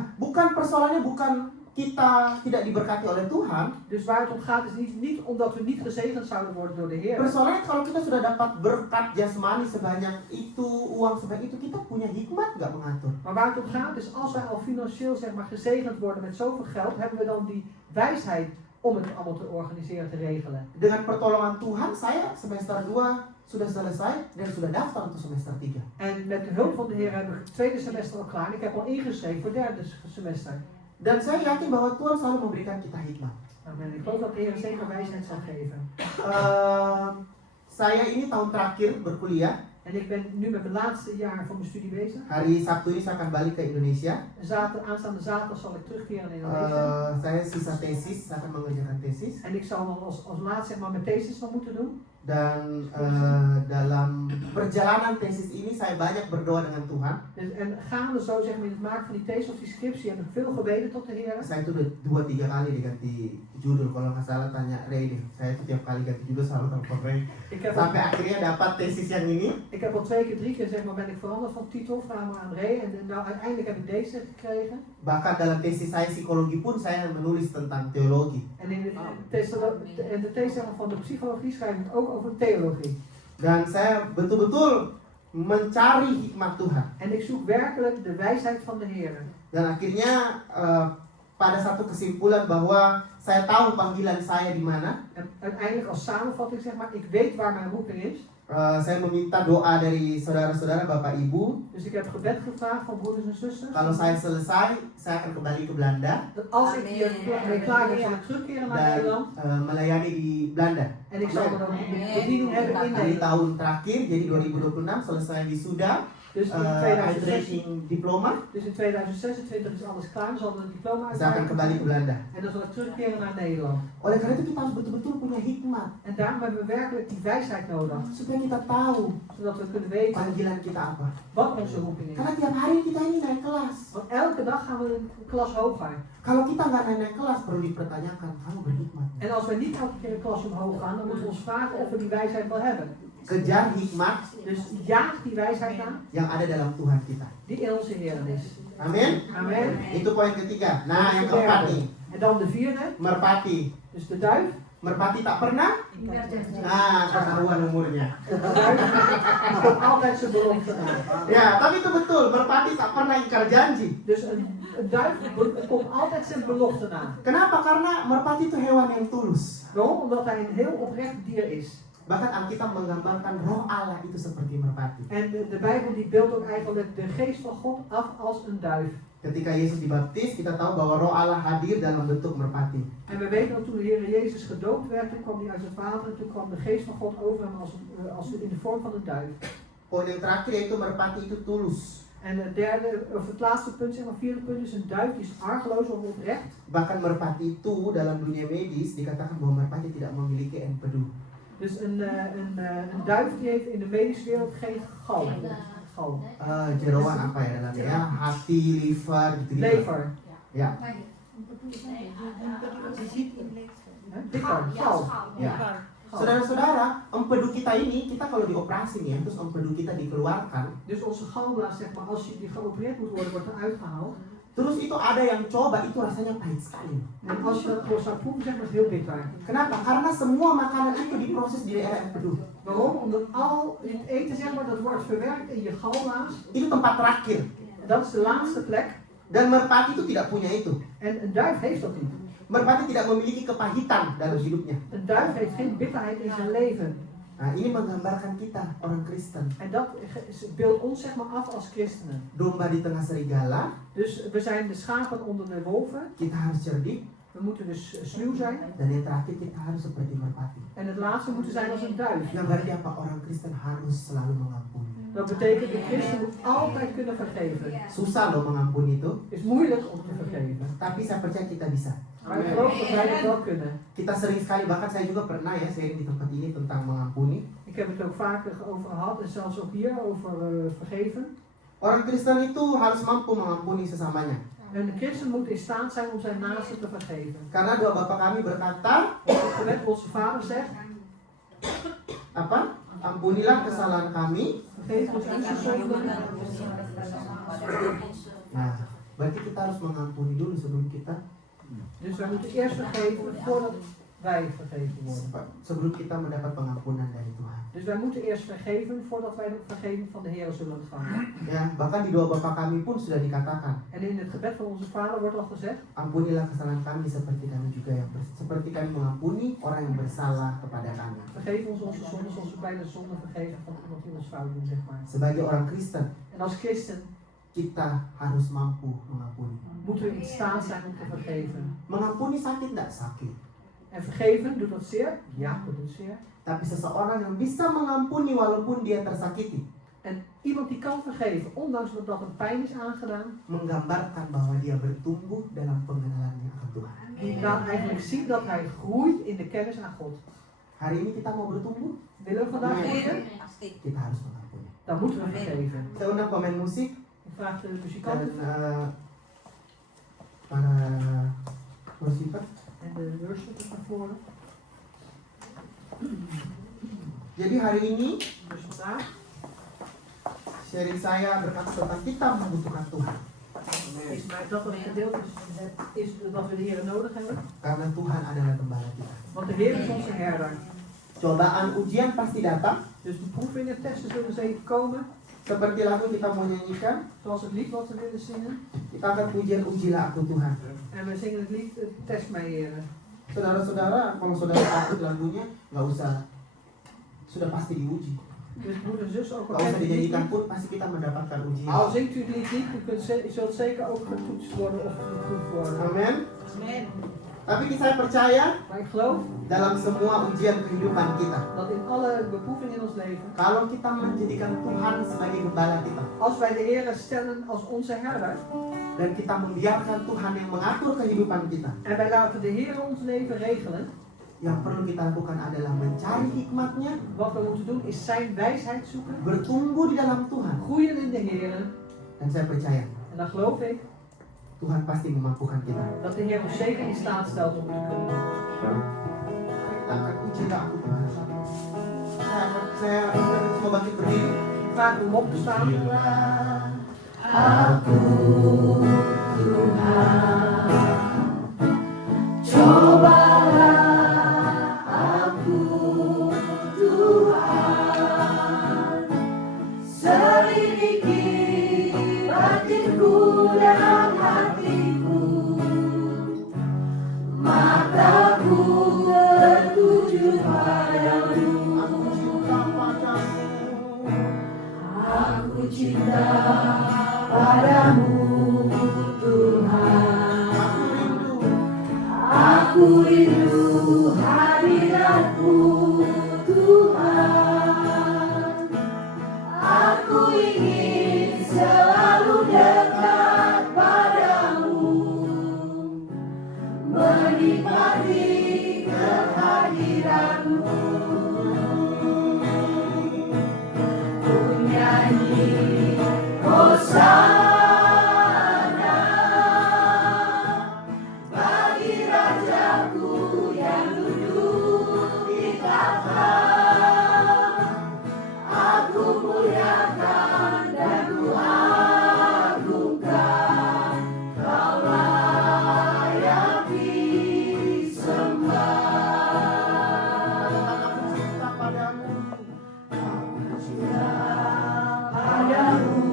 persoalannya bukan kita tidak diberkati oleh Tuhan. Dus waar het om gaat is niet omdat we niet gezegend zouden worden door de Heer. Persoalannya kalau kita sudah dapat berkat jasmani sebanyak itu, uang sebanyak itu, kita punya hikmat nggak mengatur? Maar waar het om gaat is als wij al financieel zeg maar gezegend worden met zoveel geld, hebben we dan die wijsheid om het allemaal te organiseren, te regelen. Dengan pertolongan Tuhan, saya semester 2 sudah selesai dan sudah daftar untuk semester 3. En met de hulp van de Heer heb ik het tweede semester al klaar en ik heb al ingeschreven voor het derde semester. Dan saya yakin bahwa Tuhan selalu memberikan kita hikmat. Amen. Ik geloof dat de Heer zeker wijsheid zal geven. Saya ini tahun terakhir berkuliah. En ik ben nu met mijn laatste jaar van mijn studie bezig. Hari Sabtu ini saya akan balik ke Indonesia. Aanstaande zaterdag zal ik terugkeren in Indonesië. Saya sisa tesis, saya akan mengerjakan tesis. En ik zal dan als laatste zeg maar mijn thesis nog moeten doen. Dan dalam perjalanan tesis ini saya banyak berdoa dengan Tuhan. Dus, en gaande zo zeg maar in het maken van die thesis of die scriptie heb ik veel gebeden tot de Heer. Saya itu udah 2-3 kali diganti judul, kalau nggak salah tanya Ray deh. Saya itu tiap kali ganti judul selalu telepon Ray. Sampai akhirnya dapat tesis yang ini. Ik heb al 2 keer, 3 keer zeg maar ben ik veranderd van titel, vraag maar aan Ray. En nou uiteindelijk heb ik deze gekregen. Bahkan dalam tesis saya psikologi pun saya menulis tentang teologi. En in de thesis zeg maar, van de psychologie schrijf ik ook over theologie. Dan saya betul-betul mencari hikmat Tuhan. En ik zoek werkelijk de wijsheid van de Heer. Dan akhirnya pada satu kesimpulan bahwa saya tahu panggilan saya di mana. En uiteindelijk als samenvatting zeg maar, ik weet waar mijn roeping is. Saya meminta doa dari saudara-saudara, Bapak Ibu. Dus ik heb gebed gevraagd van broeders en zusters. Kalau saya selesai, saya akan kembali ke Belanda. Dat als ik hier mee klaar ben, zal ik terugkeren naar Nederland. Dan melayani di Belanda. En ik zal dan ook een bediening hebben in Di Nederland. tahun terakhir, jadi 2026 selesai wisuda. Dus in 2026, Training diploma. dus in 2026 is alles klaar, dan zal er een diploma Saya akan kembali ke Belanda. En dan zal ik terugkeren naar Nederland. Oleh karena itu kita harus betul-betul punya hikmat. En daarom hebben we werkelijk die wijsheid nodig. Supaya kita tahu Zodat we kunnen weten panggilan kita apa. wat onze roeping is. Karena tiap hari kita ini naik kelas. Want elke dag gaan we een klas hoger. Kalau kita nggak naik kelas, perlu dipertanyakan, kamu berhikmat. En als we niet elke keer een klas omhoog gaan, dan moeten we ons vragen of we die wijsheid wel hebben. Kejar hikmat Dus jaag die wijsheid aan yang ada dalam Tuhan kita. die in onze Heer is. Amin. Amen. Itu poin ketiga. Nah, yang keempat nih, En dan de vierde, merpati. dus de duif. Merpati tak pernah? Nah, ketahuan umurnya. De duif komt altijd zijn belofte na. Ya, tapi itu betul. Merpati tak pernah ingkar janji. Dus een duif komt altijd zijn belofte na. Kenapa? Karena merpati itu hewan yang tulus. Waarom? Omdat hij een heel oprecht dier is. Bahkan Alkitab menggambarkan roh Allah itu seperti merpati. En de Bijbel die beeldt ook eigenlijk de geest van God af als een duif. Ketika Yesus dibaptis, kita tahu bahwa roh Allah hadir dalam bentuk merpati. En we weten dat toen de Heer Jezus gedoopt werd, toen kwam hij uit het water en toen kwam de geest van God over hem als in de vorm van een duif. Poin yang terakhir yaitu merpati itu tulus. En het derde, of het laatste punt, zeg maar, vierde punt is een duif die is argeloos of oprecht. Bahkan merpati itu dalam dunia medis dikatakan bahwa merpati tidak memiliki empedu. Dus een duif die heeft in de medische wereld geen gal. Jeroan apa ya dalamnya ya? Hati, liver, gitu. Lever. Ya. Bitter, gal. Ya. Saudara-saudara, empedu kita ini, kita kalau dioperasi nih, terus empedu kita dikeluarkan, Dus onze galblaas, zeg maar, als die geopereerd moet worden, wordt er uitgehaald. terus itu ada yang coba, itu rasanya pahit sekali. En als je dat voor zou proeven, zeg maar, is het heel bitter. Kenapa? Karena semua makanan itu diproses di daerah empedu. Waarom? Omdat al het eten, zeg maar, dat wordt verwerkt in je galblaas. Itu tempat terakhir. En dat is de laatste plek. Dan merpati itu tidak punya itu. En een duif heeft dat niet. Merpati tidak memiliki kepahitan dalam hidupnya. Een duif heeft geen bitterheid in zijn leven. Nah, ini menggambarkan kita orang Kristen. En dat beeldt ons zeg maar af als christenen. Domba di tengah serigala, Dus we zijn de schapen onder de wolven. kita harus cerdik. We moeten dus sluw zijn. Dan yang terakhir kita harus seperti merpati. En het laatste moeten zijn als een duif. Yang berarti apa? Orang Kristen harus selalu mengampuni. Dat betekent de christen moet altijd kunnen vergeven. Susah loh mengampuni itu, Het is moeilijk om te vergeven. tapi saya percaya kita bisa. Maar ik geloof dat wij dat wel kunnen. Kita sering sekali, bahkan saya juga pernah ya sharing di tempat ini tentang mengampuni. Ik heb het ook vaker over gehad en zelfs ook hier over vergeven. Orang Kristen itu harus mampu mengampuni sesamanya. En de christen moet in staat zijn om zijn naaste te vergeven. Karena doa Bapa kami berkata, Het gebed van onze vader zegt, apa? Ampunilah kesalahan kami. vergeef ons onze zonden. Nah, berarti kita harus mengampuni dulu sebelum kita Dus wij moeten eerst vergeven voordat wij vergeven worden. sebelum kita mendapat pengampunan dari Tuhan. Dus wij moeten eerst vergeven voordat wij de vergeving van de Heer zullen ontvangen. Ya, bahkan di doa Bapa kami pun sudah dikatakan, En in het gebed van onze vader wordt al gezegd, ampunilah kesalahan kami seperti kami juga seperti kami mengampuni orang yang bersalah kepada kami. vergeef ons onze zonden zoals we bij de zonde vergeven van iemand die ons fout doen, zeg maar. Sebagai orang Kristen, En als christen kita harus mampu mengampuni. moeten we in staat zijn om te vergeven. Mengampuni sakit tidak sakit, En vergeven, doet dat zeer? Ja, dat doet zeer. tapi seseorang yang bisa mengampuni walaupun dia tersakiti, En iemand die kan vergeven, ondanks dat een pijn is aangedaan, menggambarkan bahwa dia bertumbuh dalam pengenalannya akan Tuhan. die laat eigenlijk zien dat hij groeit in de kennis aan God. Hari ini kita mau bertumbuh, Willen we vandaag groeien? kita harus mengampuni. Dan moeten we vergeven. Saya undang pemain musik Ik vraag de dan muzikanten para worshiper. en de worshipers naar voren. Jadi hari ini Dus vandaag sharing saya berkata tentang kita membutuhkan Tuhan. is mij dat wat ik gedeeld is dat we de Heer nodig hebben. Karena Tuhan adalah gembala kita. Want de Heer is onze herder. Cobaan ujian pasti datang. Dus de proevingen, testen zullen zeker komen. Seperti lagu kita mau nyanyikan, Zoals het lied wat we willen zingen. kita akan pujian ujilah aku Tuhan. En we zingen het lied Test mij Heer. Saudara-saudara, kalau saudara takut lagunya, nggak usah, sudah pasti diuji. Dus broeder en zus ook al Kalau usah kennen het lied dinyanyikan niet. pun pasti kita mendapatkan ujian. Al zingt u het lied niet, u zult zeker ook getoetst worden of geproefd worden. Amin. Amin. Tapi saya percaya Maar ik geloof dalam semua ujian kehidupan kita, dat in alle beproevingen in ons leven, kalau kita menjadikan Tuhan sebagai gembala kita, als wij de Heer stellen als onze herder, dan kita membiarkan Tuhan yang mengatur kehidupan kita, en wij laten de Heer ons leven regelen, yang perlu kita lakukan adalah mencari hikmatnya, wat we moeten doen is zijn wijsheid zoeken, bertumbuh di dalam Tuhan. groeien in de Heer. Dan saya percaya En dan geloof ik Tuhan pasti memampukan kita. dat de Heer ons zeker in staat stelt om te kunnen. Kita akan ujilah aku Tuhan. Saya akan semua bangkit berdiri. Ik vraag u om op te staan. Aku Tuhan, cobalah aku Tuhan, selidiki batinku dan hatiku, mataku tertuju padamu. Aku cinta padamu Tuhan, aku rindu hadiratmu Tuhan, aku ingin selalu dekat padamu, menikmati kehadiranmu. Nyanyi Hosana bagi Rajaku yang duduk di tahta. Aku muliakan dan ku agungkan, Kau layak disembah. Aku cinta padamu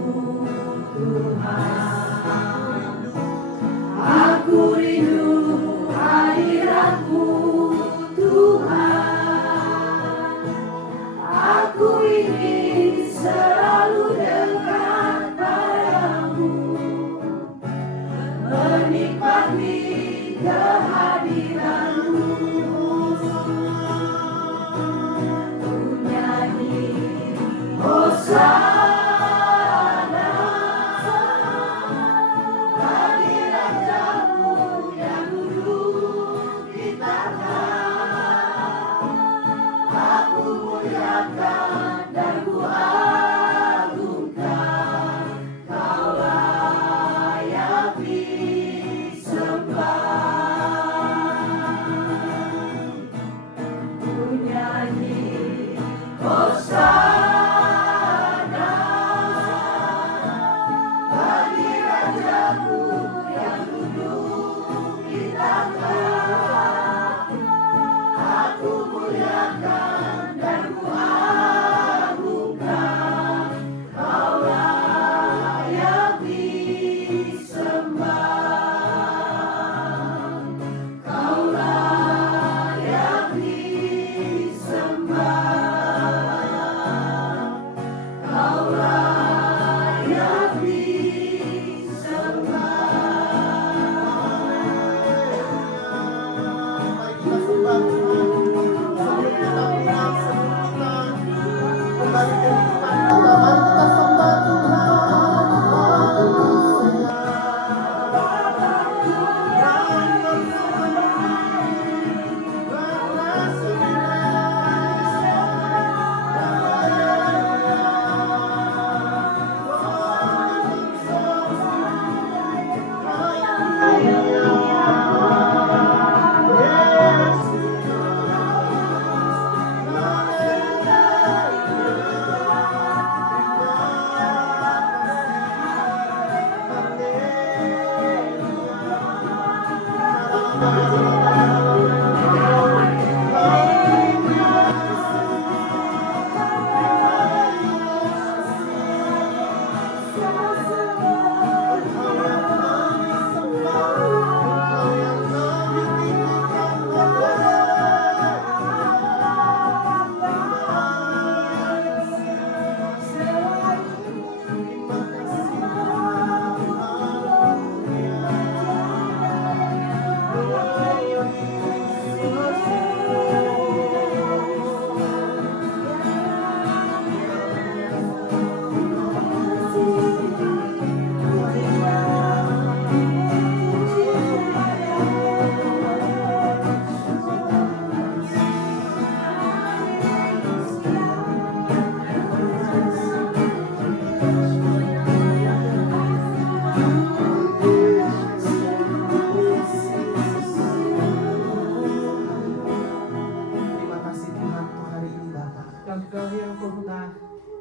Terima kasih Tuhan untuk hari ini Bapa. Dank u wel, Heer, voor vandaag.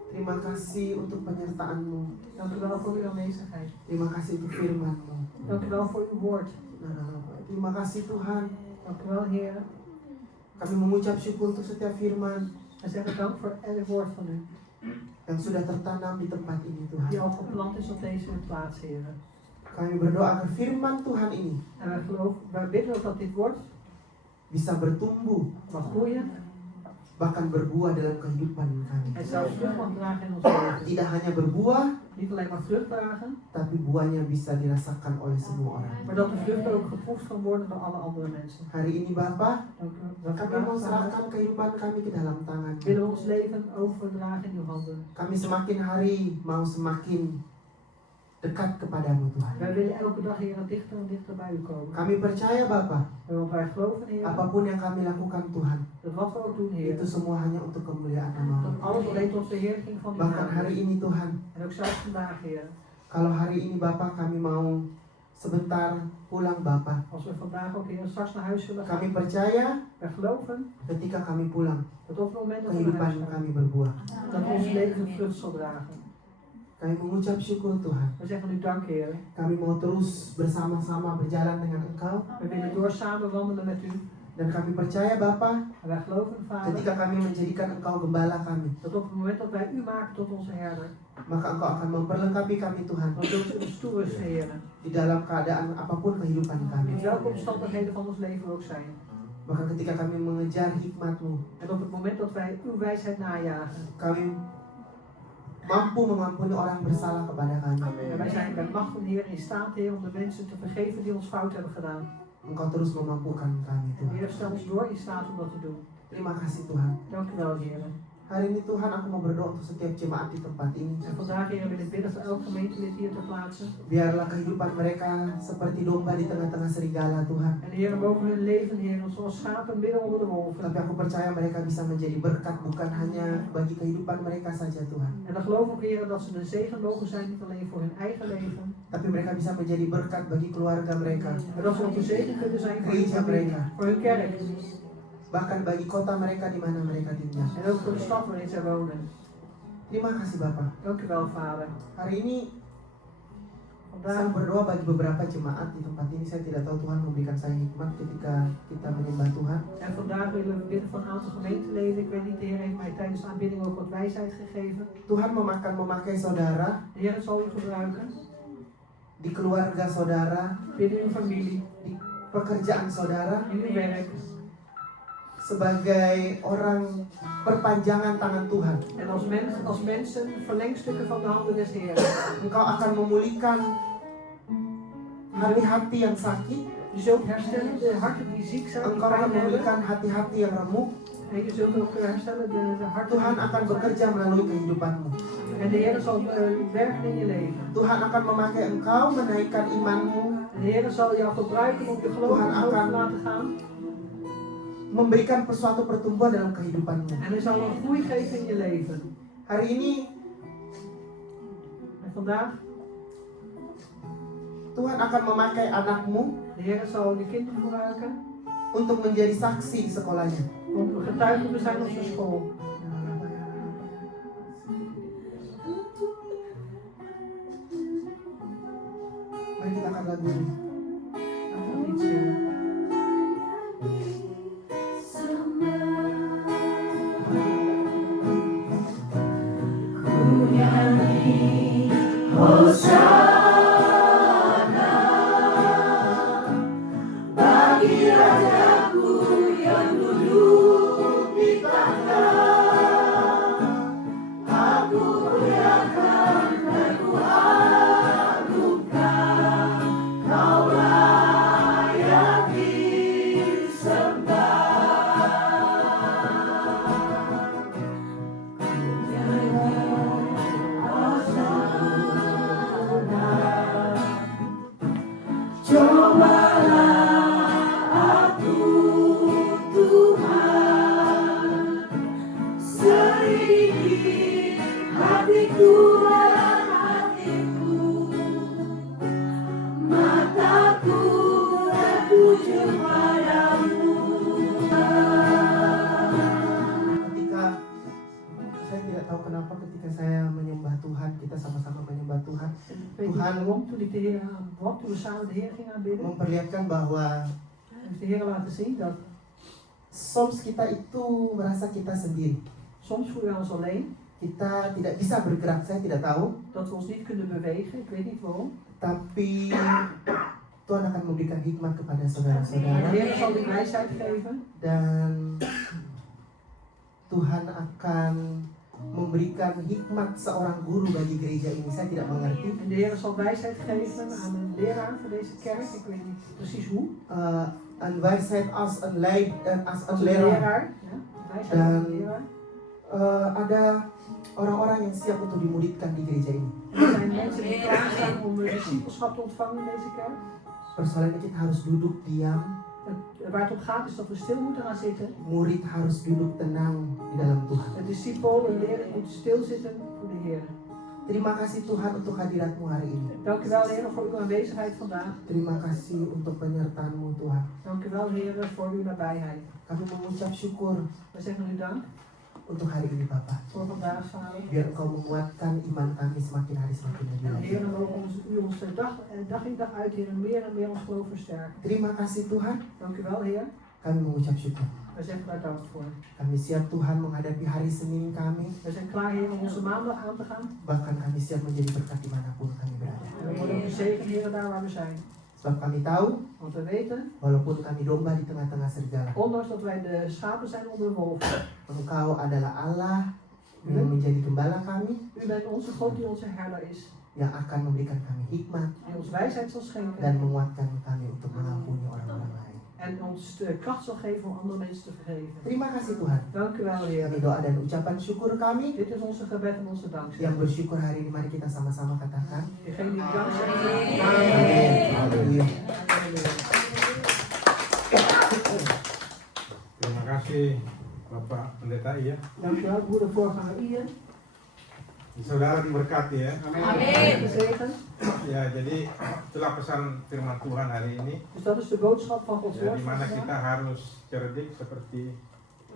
Terima kasih untuk penyertaan-Mu. Dank u wel voor uw aanwezigheid. Terima kasih untuk firman-Mu. Dank u wel voor uw woord. Terima kasih Tuhan. Dank u wel, Heer. Kami mengucap syukur untuk setiap firman We zeggen dank voor elk woord van u. yang sudah tertanam di tempat ini Die Tuhan. al geplant is op deze plaats, Heer. Kami berdoa agar firman Tuhan ini En wij bidden ook dat dit woord bisa bertumbuh, mag groeien bahkan berbuah dalam kehidupan kami. en zelfs vrucht mag dragen in ons leven. Tidak hanya berbuah, Niet alleen maar vrucht dragen, tapi buahnya bisa dirasakan oleh semua orang. maar dat de vrucht ook geproefd kan worden door alle andere mensen. Hari ini Bapa, Dank u kami mau wel. serahkan kehidupan kami ke dalam tangan. Willen we ons leven overdragen in uw handen. Kami semakin hari mau semakin dekat kepadamu Tuhan. Wij willen elke dag, Heer, dichter en dichter bij u komen. Kami percaya Bapa, Want wij geloven, Heer, apapun yang kami lakukan Tuhan, dat wat we ook doen, Heer, itu semua hanya untuk kemuliaan nama-Mu. dat alles alleen tot de verheerlijking van uw Bahkan naam hari is. ini Tuhan, En ook zelfs vandaag, Heer, kalau hari ini Bapa kami mau sebentar pulang Bapa. als we vandaag ook, Heer, straks naar huis zullen Kami gaan. percaya Wij geloven ketika kami pulang, dat op het moment dat we naar kehidupan huis gaan, kami berbuah. dat ons leven vrucht zal dragen. Kami mengucap syukur Tuhan. We zeggen u dank, Heer. Kami mau terus bersama-sama berjalan dengan Engkau. We willen door samen wandelen met u. Dan kami percaya Bapa, En wij geloven, Vader, ketika kami menjadikan Engkau gembala kami, dat op het moment dat wij u maken tot onze herder, maka Engkau akan memperlengkapi kami Tuhan, dan zult u ons toerusten, Heer. di dalam keadaan apapun kehidupan kami. In welke omstandigheden van ons leven ook zijn. Bahkan ketika kami mengejar hikmat-Mu, En op het moment dat wij uw wijsheid najagen. kami mampu mengampuni orang bersalah kepada kami. En wij zijn bij macht van de Heer in staat, Heer, om de mensen te vergeven die ons fout hebben gedaan. Engkau terus memampukan kami Tuhan. Heer, stel ons door in staat om dat te doen. Terima kasih Tuhan. Dank u wel, Heer. Hari ini Tuhan aku mau berdoa untuk setiap jemaat di tempat ini. En vandaag, Heer, wil ik bidden voor elk gemeentelid hier ter plaatse. Biarlah kehidupan mereka seperti domba di tengah-tengah serigala Tuhan. En Heer, mogen hun leven, Heer, zoals schapen midden onder de wolven. Tapi aku percaya mereka bisa menjadi berkat bukan hanya bagi kehidupan mereka saja Tuhan. En dan geloof ik, Heer, dat ze een zegen mogen zijn, niet alleen voor hun eigen leven. Tapi mereka bisa menjadi berkat bagi keluarga mereka. Maar dat ze ook een zegen kunnen zijn voor hun Gereja familie, mereka. voor hun kerk. Bahkan bagi kota mereka di mana mereka tinggal. En ook voor de stad waarin zij wonen. Terima kasih Bapak. Dank u wel, Vader. Hari ini saya Vandaag berdoa bagi beberapa jemaat di tempat ini. Saya tidak tahu Tuhan memberikan saya hikmat ketika kita menyembah Tuhan. En vandaag willen we bidden voor een aantal gemeenteleden. Ik weet niet, de Heer heeft mij tijdens de aanbidding ook wat wijsheid gegeven. Tuhan akan memakai saudara De Heer zal u gebruiken di keluarga saudara, binnen uw familie, di pekerjaan saudara in uw werk. sebagai orang perpanjangan tangan Tuhan. En als mensen verlengstukken van de handen des Heeren. Engkau akan memulihkan hati-hati yang sakit. Je zult herstellen de harten die ziek zijn, die Engkau akan pijn hebben. memulihkan hati-hati yang remuk. En je zult ook herstellen de harten Tuhan die akan ziek zijn. bekerja melalui kehidupanmu. En de Heer zal werken in je leven. Tuhan akan memakai engkau menaikkan imanmu, En de Heer zal jou gebruiken om je geloof Tuhan omhoog akan te laten gaan. memberikan suatu pertumbuhan dalam kehidupanmu. En hij zal een groei geven in je leven. Hari ini En vandaag, Tuhan akan memakai anakmu de Heer zal je kinderen gebruiken untuk menjadi saksi di sekolahnya. om getuige te zijn op zijn school. Mari kita akan lagu ini. Laten we iets zingen. Ik weet niet waarom, toen ik de Heer aanbad, toen we samen de Heer gingen aanbidden, memperlihatkan bahwa heeft de Heer laten zien dat soms kita itu merasa kita sendiri. soms voelen we ons alleen, Kita tidak bisa bergerak, saya tidak tahu. dat we ons niet kunnen bewegen, ik weet niet waarom. Tapi Tuhan akan memberikan hikmat kepada Maar de saudara-saudara. Heer zal die wijsheid geven Dan Tuhan akan memberikan hikmat seorang guru bagi gereja ini. Saya tidak mengerti. en de Heer zal wijsheid geven aan een leraar voor deze kerk, ik weet niet precies hoe. Een wijsheid als een Als een leraar. leraar, ja, wijsheid als een leraar. Ada orang-orang yang siap untuk dimuditkan di gereja ini. Er zijn mensen die klaarstaan om discipelschap te ontvangen in deze kerk. Persoalannya kita harus duduk diam. Waar het om gaat is dat we stil moeten gaan zitten. Murid harus duduk tenang di dalam Tuhan. De discipel, een leerling moet stilzitten voor de Heer. Terima kasih Tuhan untuk hadiratmu hari ini. Dank u wel, Heer, voor uw aanwezigheid vandaag. Terima kasih untuk penyertaanmu Tuhan. Dank u wel, Heer, voor uw nabijheid. Kami mengucap syukur We zeggen u dank untuk hari ini Bapak. voor vandaag, Vader. Biar Engkau menguatkan iman kami semakin hari semakin lebih En lagi. Heer, dan mogen u ons dag in dag uit, Heer, meer en meer ons geloof versterken. Terima kasih Tuhan. Dank u wel, Heer. Kami mengucap syukur. We zeggen daar dank voor. Kami siap Tuhan menghadapi hari Senin kami. We zijn klaar, Heer, om onze maandag aan te gaan. Bahkan kami siap menjadi berkat dimanapun kami berada. En we worden ook gezegend, Heer, daar waar we zijn. Sebab kami tahu, Want we weten, walaupun kami domba di tengah-tengah serigala, ondanks dat wij de schapen zijn onder de wolven, Engkau adalah Allah yang menjadi gembala kami, u bent onze God die onze herder is. yang akan memberikan kami hikmat Die ons wijsheid zal dan schenken. menguatkan kami untuk mengampuni orang-orang lain. En ons de kracht zal geven om andere mensen te vergeven. Terima kasih Tuhan. Dank u wel, Heer. Kami doa dan ucapan syukur kami. Dit is onze gebed en onze Yang dankzij. bersyukur hari ini mari kita sama-sama katakan. Degene die dank zeggen. Amin. Haleluya. Terima kasih Bapak Pendeta ya. Dank u wel, broeder voorganger Ian. Saudara diberkati ya. Amen. Gezegend. Ya, jadi itulah pesan firman Tuhan hari ini. Dus dat is de boodschap van Gods Ya, woord di van mana kita vandaag. harus cerdik seperti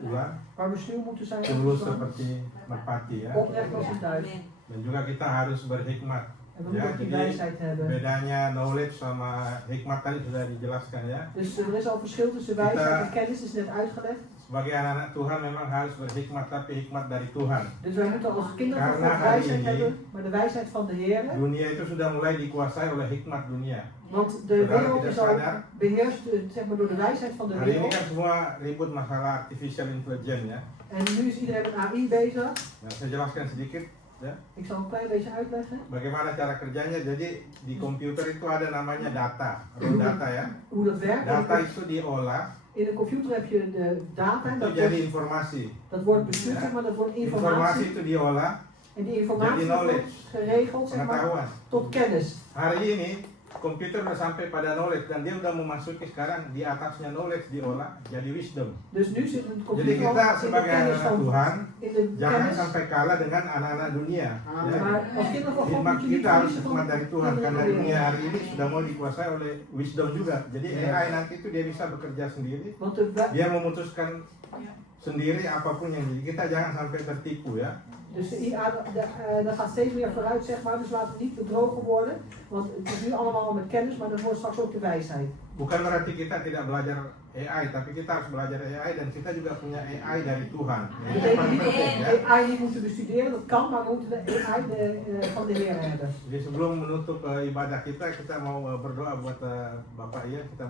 ular, Waar we sluw moeten zijn. tulus seperti merpati ya. Oprecht als een duif. Dan juga kita harus berhikmat. En we moeten Ja, ook die jadi wijsheid hebben. bedanya knowledge sama hikmat tadi sudah dijelaskan ya. Dus er is al verschil tussen wijsheid en kennis, is net uitgelegd. Sebagai anak-anak Tuhan memang harus berhikmat, tapi hikmat dari Tuhan. Dus wij moeten als kinderen van Karena God hari wijsheid ini- hebben, maar de wijsheid van de Heer. Dunia itu sudah mulai dikuasai oleh hikmat dunia. Want de Saudara wereld tidak is al sadar, beheerst zeg maar, door de wijsheid van de hari ini wereld. kan semua ribut masalah artificial intelligence ya. En nu is iedereen met AI bezig. Nah, saya jelaskan sedikit ya. Ik zal een klein beetje uitleggen Bagaimana cara kerjanya. Jadi di komputer itu ada namanya data, raw data ya. hoe dat werkt. Data itu diolah, In een computer heb je de data en itu jadi informasi. dat wordt bestuurd, zeg maar, dat wordt Informasi informatie. itu diolah, En die informatie Jadi knowledge. wordt geregeld, zeg maar, pengetahuan. tot kennis. Hari ini komputer udah sampai pada knowledge dan dia udah memasuki sekarang di atasnya knowledge diolah jadi wisdom. Dus nu zit een Jadi computer kita al in de sebagai kennis anak-anak van, Tuhan in de jangan kennis. sampai kalah dengan anak-anak dunia. Ya. Maar als kinderen van God Hikmat moet je niet kita harus verliezen hikmat van dari Tuhan kinderen karena van de dunia wereld. hari ini sudah mau dikuasai oleh wisdom juga. Jadi AI nanti itu dia bisa bekerja sendiri, Want de dia memutuskan sendiri apapun yang jadi. Kita jangan sampai tertipu ya. Dus de IA dat gaat steeds meer vooruit, zeg maar. Dus laten we niet bedrogen worden. Want het is nu allemaal met kennis, maar dat wordt straks ook de wijsheid. Bukan berarti kita tidak belajar AI, tapi kita harus belajar AI dan kita juga punya AI dari Tuhan. Dat Ini yang betekent paling niet penting ya. dat AI niet moeten bestuderen, dat kan, maar we moeten de AI van de Heer hebben. Jadi sebelum menutup ibadah kita mau berdoa buat Bapak Ian, kita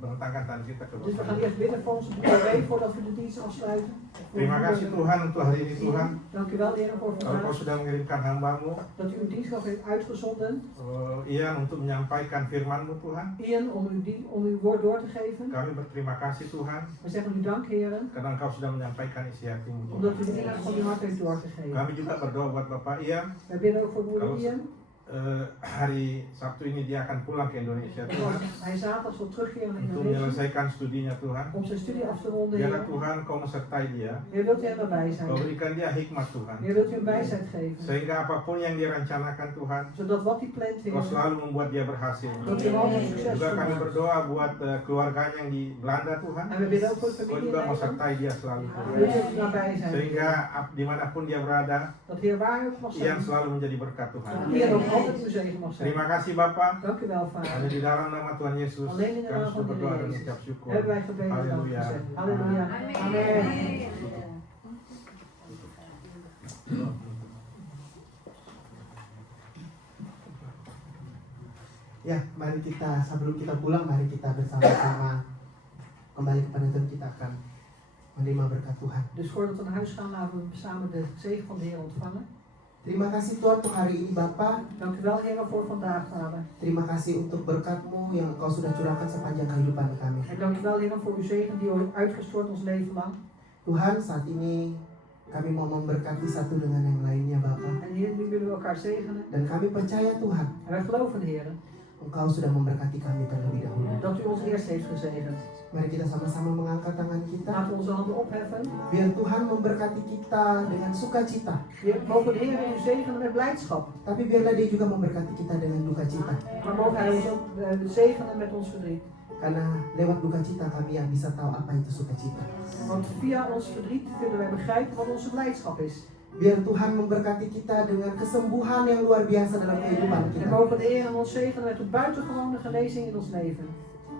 berentangkan tangan kita ke Dus we Bapak gaan Ian. eerst bidden voor onze broeder voordat we de dienst afsluiten. Terima kasih Tuhan untuk hari ini Tuhan. Dank u wel, Heer, voor Kalau Kau vandaag. sudah mengirimkan hamba-Mu, Dat u uw dienstschap heeft uitgezonden. Ian untuk menyampaikan firman-Mu Tuhan. Ian, om uw woord door te geven. Kami berterima kasih Tuhan, We zeggen u dank, Heer, karena Engkau sudah menyampaikan isi hati-Mu Tuhan. omdat u de inhoud van uw hart heeft doorgegeven. Kami juga berdoa buat Bapak Ian. Wij bidden ook voor broeder Kalau Ian. hari Sabtu ini dia akan pulang ke Indonesia En Tuhan. als hij zaterdag zal terugkeren naar Untuk Indonesië menyelesaikan studinya Tuhan. om zijn studie af te ronden, Biarlah Heer. Tuhan Kau menyertai dia. Heer, wilt u hem erbij zijn? Kau berikan dia hikmat Tuhan. Heer, wilt u hem wijsheid geven? Sehingga apapun yang dia rencanakan Tuhan, Zodat wat hij plant, Kau Heer, selalu membuat dia berhasil. dat hij altijd succesvol Juga kami wordt. berdoa buat keluarganya yang di Belanda Tuhan. En we bidden ook voor de Kau familie in juga Nederland. menyertai dia selalu Wilt Tuhan. u hem nabij zijn? Sehingga dimanapun dia berada, Dat Heer waar hij ook mag Ian zijn. selalu menjadi berkat Tuhan. Ian ook altijd uw zegen mag zijn. Terima kasih Bapak. Dank u wel, Hanya Vader. di dalam nama Tuhan Yesus Alleen in de kami naam van sudah de berdoa Heer dan Jezus mengucap syukur. hebben wij gebeden en dank Halleluja. gezegd. Halleluja. Amen. Ya, mari kita sebelum kita pulang, mari kita bersama-sama kembali kepada Tuhan, kita akan menerima berkat Tuhan. Dus voordat we naar huis gaan, laten we samen de zegen van de Heer ontvangen. Terima kasih Tuhan untuk hari ini Bapa. Dank u wel, Heer, voor vandaag, Vader. Terima kasih untuk berkat-Mu yang Engkau sudah curahkan sepanjang kehidupan kami. En dank u wel, Heer, voor uw zegen die u heeft uitgestort ons leven lang. Tuhan, saat ini kami mau memberkati satu dengan yang lainnya Bapa. En Heer, nu willen we elkaar zegenen. Dan kami percaya Tuhan, En wij geloven, Heer, Engkau sudah memberkati kami terlebih dahulu. dat u ons eerst heeft gezegend. Mari kita sama-sama mengangkat tangan kita. Laten we onze handen opheffen. Biar Tuhan memberkati kita dengan sukacita. Heer, mogen de Heer u zegenen met blijdschap. Tapi biarlah Dia juga memberkati kita dengan duka cita. Maar mogen Hij ons ook zegenen met ons verdriet. Karena lewat duka cita kami yang bisa tahu apa itu sukacita. Want via ons verdriet kunnen wij begrijpen wat onze blijdschap is. Biar Tuhan memberkati kita dengan kesembuhan yang luar biasa dalam kehidupan En kita. mogen de Heer ons zegenen met een buitengewone genezing in ons leven.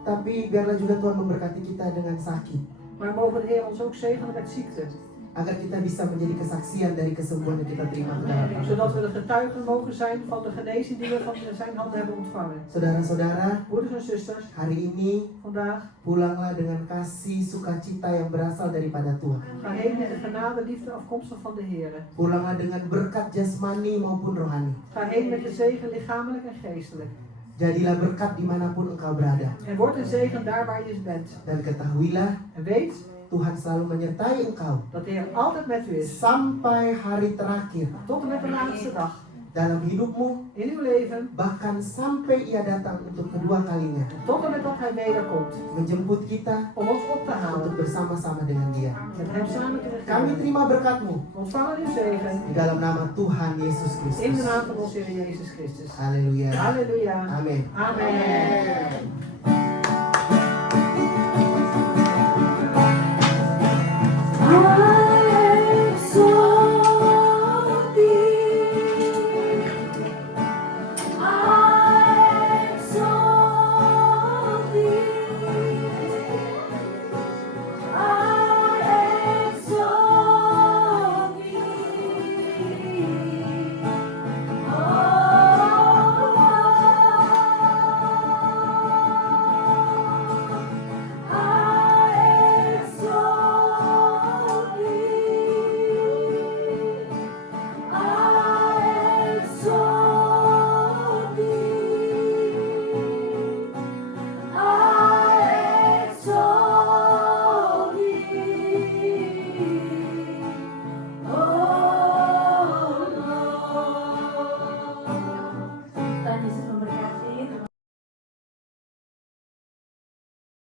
Tapi biarlah juga Tuhan memberkati kita dengan sakit. Maar mogen de Heer ons ook zegenen met ziekte. Agar kita bisa menjadi kesaksian dari kesembuhan yang kita terima ke dalam Tuhan. Zodat we de getuigen mogen zijn van de genezing die we van zijn handen hebben ontvangen. Saudara-saudara, Broeders en zusters, hari ini vandaag pulanglah dengan kasih sukacita yang berasal daripada Tuhan. ga heen met de genade liefde afkomstig van de Heer. Pulanglah dengan berkat jasmani maupun rohani. Ga heen met de zegen lichamelijk en geestelijk. Jadilah berkat dimanapun engkau berada. En word een zegen daar waar je bent. Dan ketahuilah En weet Tuhan selalu menyertai engkau dat de Heer altijd met u is. sampai hari terakhir Tot en met de laatste dag. dalam hidupmu, In uw leven. bahkan sampai Ia datang untuk kedua kalinya, Tot en met dat Hij wederkomt. menjemput kita Om ons op te untuk halen. bersama-sama dengan Dia. Met Hem samen te Kami regeren. terima berkat-Mu Ontvangen uw zegen. di dalam nama Tuhan Yesus In de Kristus. naam van onze Heer Jezus Christus. Haleluya. Halleluja. Amin. Amen. Amen.